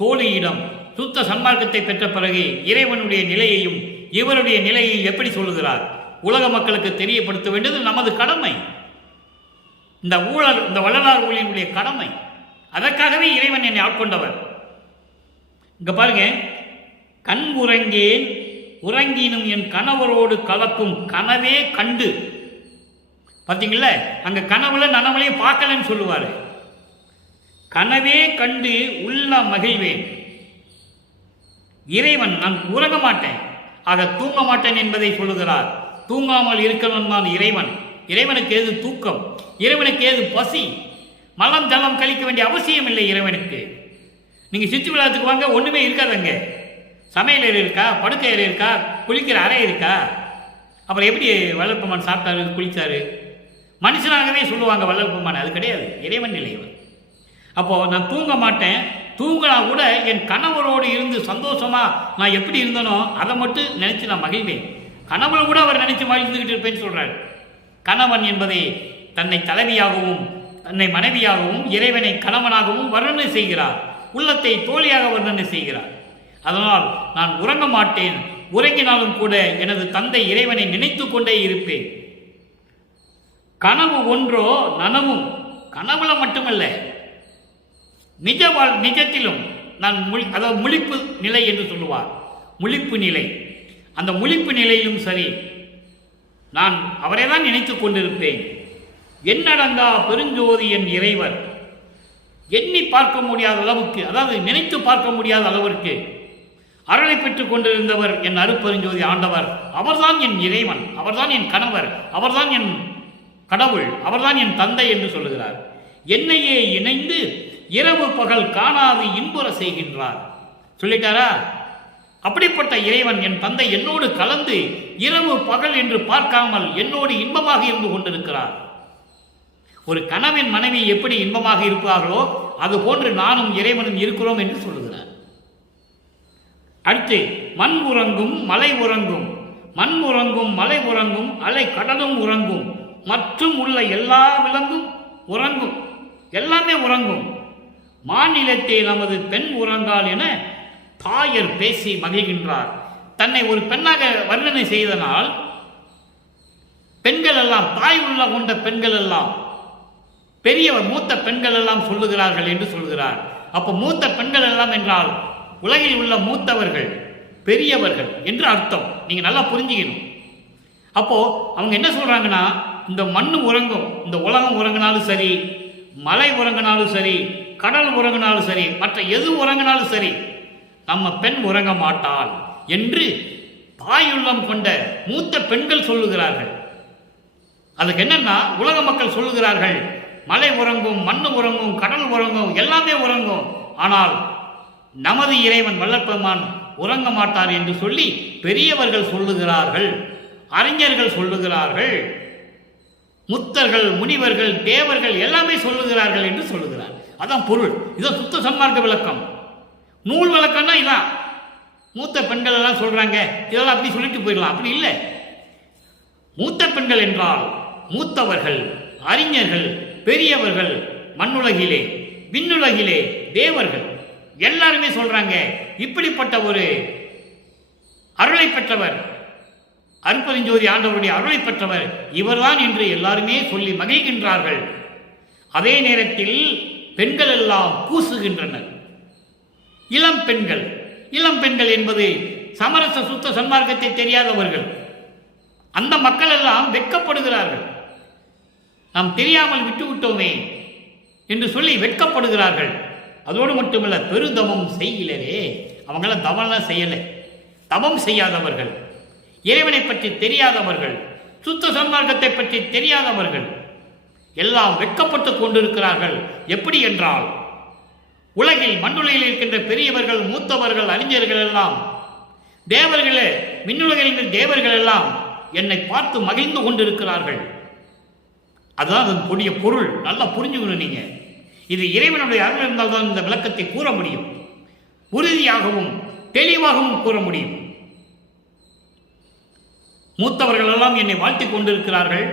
தோழியிடம் சுத்த சன்மார்க்கத்தை பெற்ற பிறகு இறைவனுடைய நிலையையும் இவருடைய நிலையையும் எப்படி சொல்லுகிறார்? உலக மக்களுக்கு தெரியப்படுத்த வேண்டியது நமது கடமை, இந்த வள்ளலார் ஊழியனுடைய கடமை. அதற்காகவே இறைவன் என்னை ஆட்கொண்டவர். இங்க பாருங்க, கண் உறங்கேன் உறங்கினும் என் கணவரோடு கலக்கும் கனவே கண்டு. பார்த்தீங்களா? அங்க கனவுல நனவுலையும் பார்க்கலன்னு சொல்லுவாரு. கனவே கண்டு உள்ள மகிழ்வேன். இறைவன் நான் உறங்க மாட்டேன், ஆக தூங்க மாட்டேன் என்பதை சொல்லுகிறார். தூங்காமல் இருக்கணும்தான் இறைவன். இறைவனுக்கு ஏது தூக்கம்? இறைவனுக்கு ஏது பசி? மலம் ஜலம் கழிக்க வேண்டிய அவசியம் இல்லை இறைவனுக்கு. நீங்க சித்து விழாத்துக்கு வாங்க, ஒண்ணுமே இருக்காதுங்க. சமையல் அறை இருக்கா? படுக்கை அறை இருக்கா? குளிக்கிற அறை இருக்கா? அப்புறம் எப்படி வளர்ப்பமான் சாப்பிட்டாரு, குளிச்சாரு? மனுஷனாகவே சொல்லுவாங்க வளர்ப்பமான், அது கிடையாது, இறைவன் நிலையவன். அப்போ நான் தூங்க மாட்டேன், தூங்கினா கூட என் கணவரோடு இருந்து சந்தோஷமா நான் எப்படி இருந்தனோ அதை மட்டும் நினைச்சு நான் மகிழ்வேன். கனவுல கூட அவர் நினைச்சு மகிழ்ந்துகிட்டு இருப்பேன்னு சொல்றாரு. கணவன் என்பதை தன்னை தலைவியாகவும் தன்னை மனைவியாகவும் இறைவனை கணவனாகவும் வர்ணனை செய்கிறார், உள்ளத்தை தோழியாக வர்ணனை செய்கிறார். அதனால் நான் உறங்க மாட்டேன், உறங்கினாலும் கூட எனது தந்தை இறைவனை நினைத்து கொண்டே இருப்பேன். கனவு ஒன்றோ நனவும், கனவுல மட்டுமல்ல நிஜத்திலும் நான் அதாவது முழிப்பு நிலை என்று சொல்லுவார். முழிப்பு நிலை, அந்த முழிப்பு நிலையிலும் சரி நான் அவரை தான் நினைத்து கொண்டிருப்பேன். எண்ணடங்கா பெருஞ்சோதி என் இறைவர். எண்ணி பார்க்க முடியாத அளவுக்கு, அதாவது நினைத்து பார்க்க முடியாத அளவிற்கு அருளை பெற்றுக் கொண்டிருந்தவர் என் அருட்பெருஞ்சோதி ஆண்டவர். அவர்தான் என் இறைவன், அவர்தான் என் கணவர், அவர்தான் என் கடவுள், அவர்தான் என் தந்தை என்று சொல்லுகிறார். என்னையே இணைந்து இரவு பகல் காணாது இன்புற செய்கின்றார். சொல்லிட்டாரா? அப்படிப்பட்ட இறைவன் என் தந்தை என்னோடு கலந்து இரவு பகல் என்று பார்க்காமல் என்னோடு இன்பமாக இருந்து கொண்டிருக்கிறார். ஒரு கணவன் மனைவி எப்படி இன்பமாக இருப்பார்களோ அதுபோன்று நானும் இறைவனும் இருக்கிறோம் என்று சொல்லுகிறார். அடுத்து, மண் உறங்கும் மலை உறங்கும், மண் உறங்கும் மலை உறங்கும், அலை கடலும் உறங்கும், மற்றும் உள்ள எல்லா விலங்கும் உறங்கும், எல்லாமே உறங்கும். மாநிலத்தை நமது பெண் உறங்கால் என தாயர் பேசி மகிழ்கின்றார். தன்னை ஒரு பெண்ணாக வர்ணனை செய்தனால் பெண்கள் எல்லாம், தாய் உள்ள கொண்ட பெண்கள் எல்லாம், பெரியவர் மூத்த பெண்கள் எல்லாம் சொல்லுகிறார்கள் என்று சொல்கிறார். அப்போ மூத்த பெண்கள் எல்லாம் என்றால் உலகில் உள்ள மூத்தவர்கள், பெரியவர்கள் என்று அர்த்தம். நீங்க நல்லா புரிஞ்சுக்கணும். அப்போ அவங்க என்ன சொல்றாங்கன்னா, இந்த மண்ணு உறங்கும், இந்த உலகம் உறங்கினாலும் சரி, மலை உறங்கினாலும் சரி, கடல் உறங்கினாலும் சரி, மற்ற எது உறங்கினாலும் சரி, நம்ம பெண் உறங்க மாட்டாள் என்று தாயுள்ளம் கொண்ட மூத்த பெண்கள் சொல்லுகிறார்கள். அதுக்கு என்னன்னா, உலக மக்கள் சொல்லுகிறார்கள், மலை உறங்கும், மண்ணு உறங்கும், கடல் உறங்கும், எல்லாமே உறங்கும், ஆனால் நமது இறைவன் வல்லற்பெருமான் உறங்க மாட்டார் என்று சொல்லி பெரியவர்கள் சொல்லுகிறார்கள், அறிஞர்கள் சொல்லுகிறார்கள், முத்தர்கள், முனிவர்கள், தேவர்கள் எல்லாமே சொல்லுகிறார்கள் என்று சொல்லுகிறார். அதான் பொருள். இதான் சுத்த சன்மார்க்க விளக்கம். நூல் விளக்கம்னா இதான். மூத்த பெண்கள் எல்லாம் சொல்றாங்க, இதெல்லாம் அப்படி சொல்லிட்டு போயிடலாம். அப்படி இல்லை. மூத்த பெண்கள் என்றால் மூத்தவர்கள், அறிஞர்கள், பெரியவர்கள், மண்ணுலகிலே விண்ணுலகிலே தேவர்கள் எல்லாருமே சொல்றாங்க, இப்படிப்பட்ட ஒரு அருளை பெற்றவர், அருட்பெருஞ்சோதி ஆண்டவருடைய அருளை பெற்றவர் இவர்தான் என்று எல்லாருமே சொல்லி மகிழ்கின்றார்கள். அதே நேரத்தில் பெண்கள் எல்லாம் கூசுகின்றனர். இளம் பெண்கள், இளம் பெண்கள் என்பது சமரச சுத்த சன்மார்க்கத்தை தெரியாதவர்கள். அந்த மக்கள் எல்லாம் வெட்கப்படுகிறார்கள். நாம் தெரியாமல் விட்டுவிட்டோமே என்று சொல்லி வெட்கப்படுகிறார்கள். அதோடு மட்டுமல்ல, பெருதவம் செய்யலரே, அவங்களாம் தவம்லாம் செய்யலை. தவம் செய்யாதவர்கள், இறைவனை பற்றி தெரியாதவர்கள், சுத்த சன்மார்க்கத்தை பற்றி தெரியாதவர்கள் எல்லாம் வெட்கப்பட்டு கொண்டிருக்கிறார்கள். எப்படி என்றால், உலகில் மண்ணுலகில் இருக்கின்ற பெரியவர்கள், மூத்தவர்கள், அறிஞர்கள் எல்லாம், தேவர்களே, விண்ணுலகில் தேவர்கள் எல்லாம் என்னை பார்த்து மகிழ்ந்து கொண்டிருக்கிறார்கள். அதுதான் அதன் கொடிய பொருள். நல்லா புரிஞ்சுக்கணும். நீங்க இது இறைவனுடைய அருள் இருந்தால்தான் இந்த விளக்கத்தை கூற முடியும், உறுதியாகவும் தெளிவாகவும் கூற முடியும். மூத்தவர்கள் எல்லாம் என்னை வாழ்த்தி கொண்டிருக்கிறார்கள்,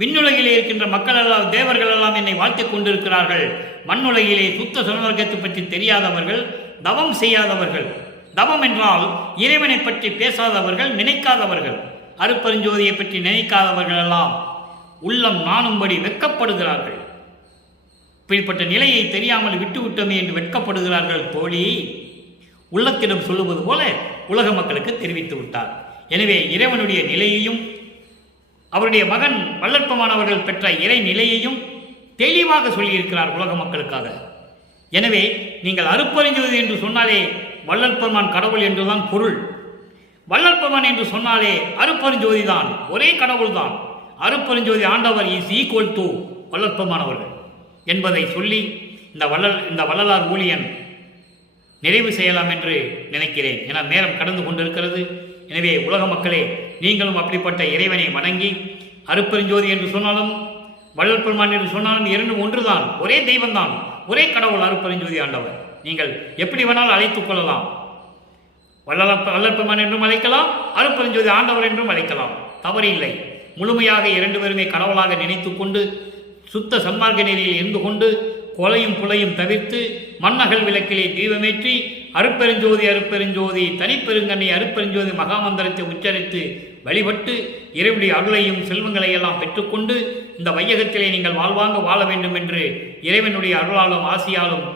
விண்ணுலகிலே இருக்கின்ற மக்கள் எல்லாம், தேவர்கள் எல்லாம் என்னை வாழ்த்தி கொண்டிருக்கிறார்கள். மண்ணுலகிலே சுத்த சன்மார்க்கத்தை பற்றி தெரியாதவர்கள், தவம் செய்யாதவர்கள், தவம் என்றால் இறைவனை பற்றி பேசாதவர்கள், நினைக்காதவர்கள், அருட்பெருஞ்சோதியை பற்றி நினைக்காதவர்கள் எல்லாம் உள்ளம் நாணும்படி வெட்கப்படுகிறார்கள். இப்படிப்பட்ட நிலையை தெரியாமல் விட்டுவிட்டோமே என்று வெட்கப்படுகிறார்கள். தோழி உள்ளத்திடம் சொல்லுவது போல உலக மக்களுக்கு தெரிவித்து விட்டார். எனவே இறைவனுடைய நிலையையும் அவருடைய மகன் வல்லற்பமானவர்கள் பெற்ற இறை நிலையையும் தெளிவாக சொல்லியிருக்கிறார் உலக மக்களுக்காக. எனவே நீங்கள் அருட்பெருஞ்சோதி என்று சொன்னாலே வல்லற்பெருமான் கடவுள் என்றுதான் பொருள். வல்லற்பெருமான் என்று சொன்னாலே அருட்பெருஞ்சோதி தான், ஒரே கடவுள் தான். அருட்பெருஞ்சோதி ஆண்டவர் இஸ் ஈக்குவல் டு வல்லற்பெருமானவர்கள் என்பதை சொல்லி இந்த வள்ளலார் ஊழியன் நிறைவு செய்யலாம் என்று நினைக்கிறேன். என நேரம் கடந்து கொண்டிருக்கிறது. எனவே உலக மக்களே, நீங்களும் அப்படிப்பட்ட இறைவனை வணங்கி, அருட்பெருஞ்சோதி என்று சொன்னாலும் வள்ளற்பெருமான் என்று சொன்னாலும் இரண்டும் ஒன்றுதான், ஒரே தெய்வம்தான், ஒரே கடவுள் அருட்பெருஞ்சோதி ஆண்டவர். நீங்கள் எப்படி வேணாலும் அழைத்துக் கொள்ளலாம். வள்ளற்பெருமான் என்றும் அழைக்கலாம், அருட்பெருஞ்சோதி ஆண்டவர் என்றும் அழைக்கலாம், தவறு இல்லை. முழுமையாக இரண்டு பேருமே கடவுளாக நினைத்து கொண்டு சுத்த சன்மார்க்க நெறியில் இருந்து கொண்டு கொலையும் புலையும் தவிர்த்து மண்ணகல் விளக்கிலே தீபமேற்றி அருட்பெருஞ்சோதி அருட்பெருஞ்சோதி தனிப்பெருங்கண்ணை அருட்பெருஞ்சோதி மகாமந்திரத்தை உச்சரித்து வழிபட்டு இறைவனுடைய அருளையும் செல்வங்களை எல்லாம் பெற்றுக்கொண்டு இந்த வையகத்திலே நீங்கள் வாழ்வாங்க வாழ வேண்டும் என்று இறைவனுடைய அருளாலும் ஆசியாலும்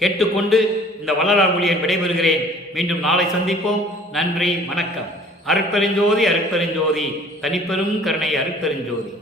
கேட்டுக்கொண்டு இந்த வள்ளலார் ஊழியன் விடைபெறுகிறேன். மீண்டும் நாளை சந்திப்போம். நன்றி, வணக்கம். அருட்பெருஞ்சோதி அருட்பெருஞ்சோதி தனிப்பெரும் கருணை அருட்பெருஞ்சோதி.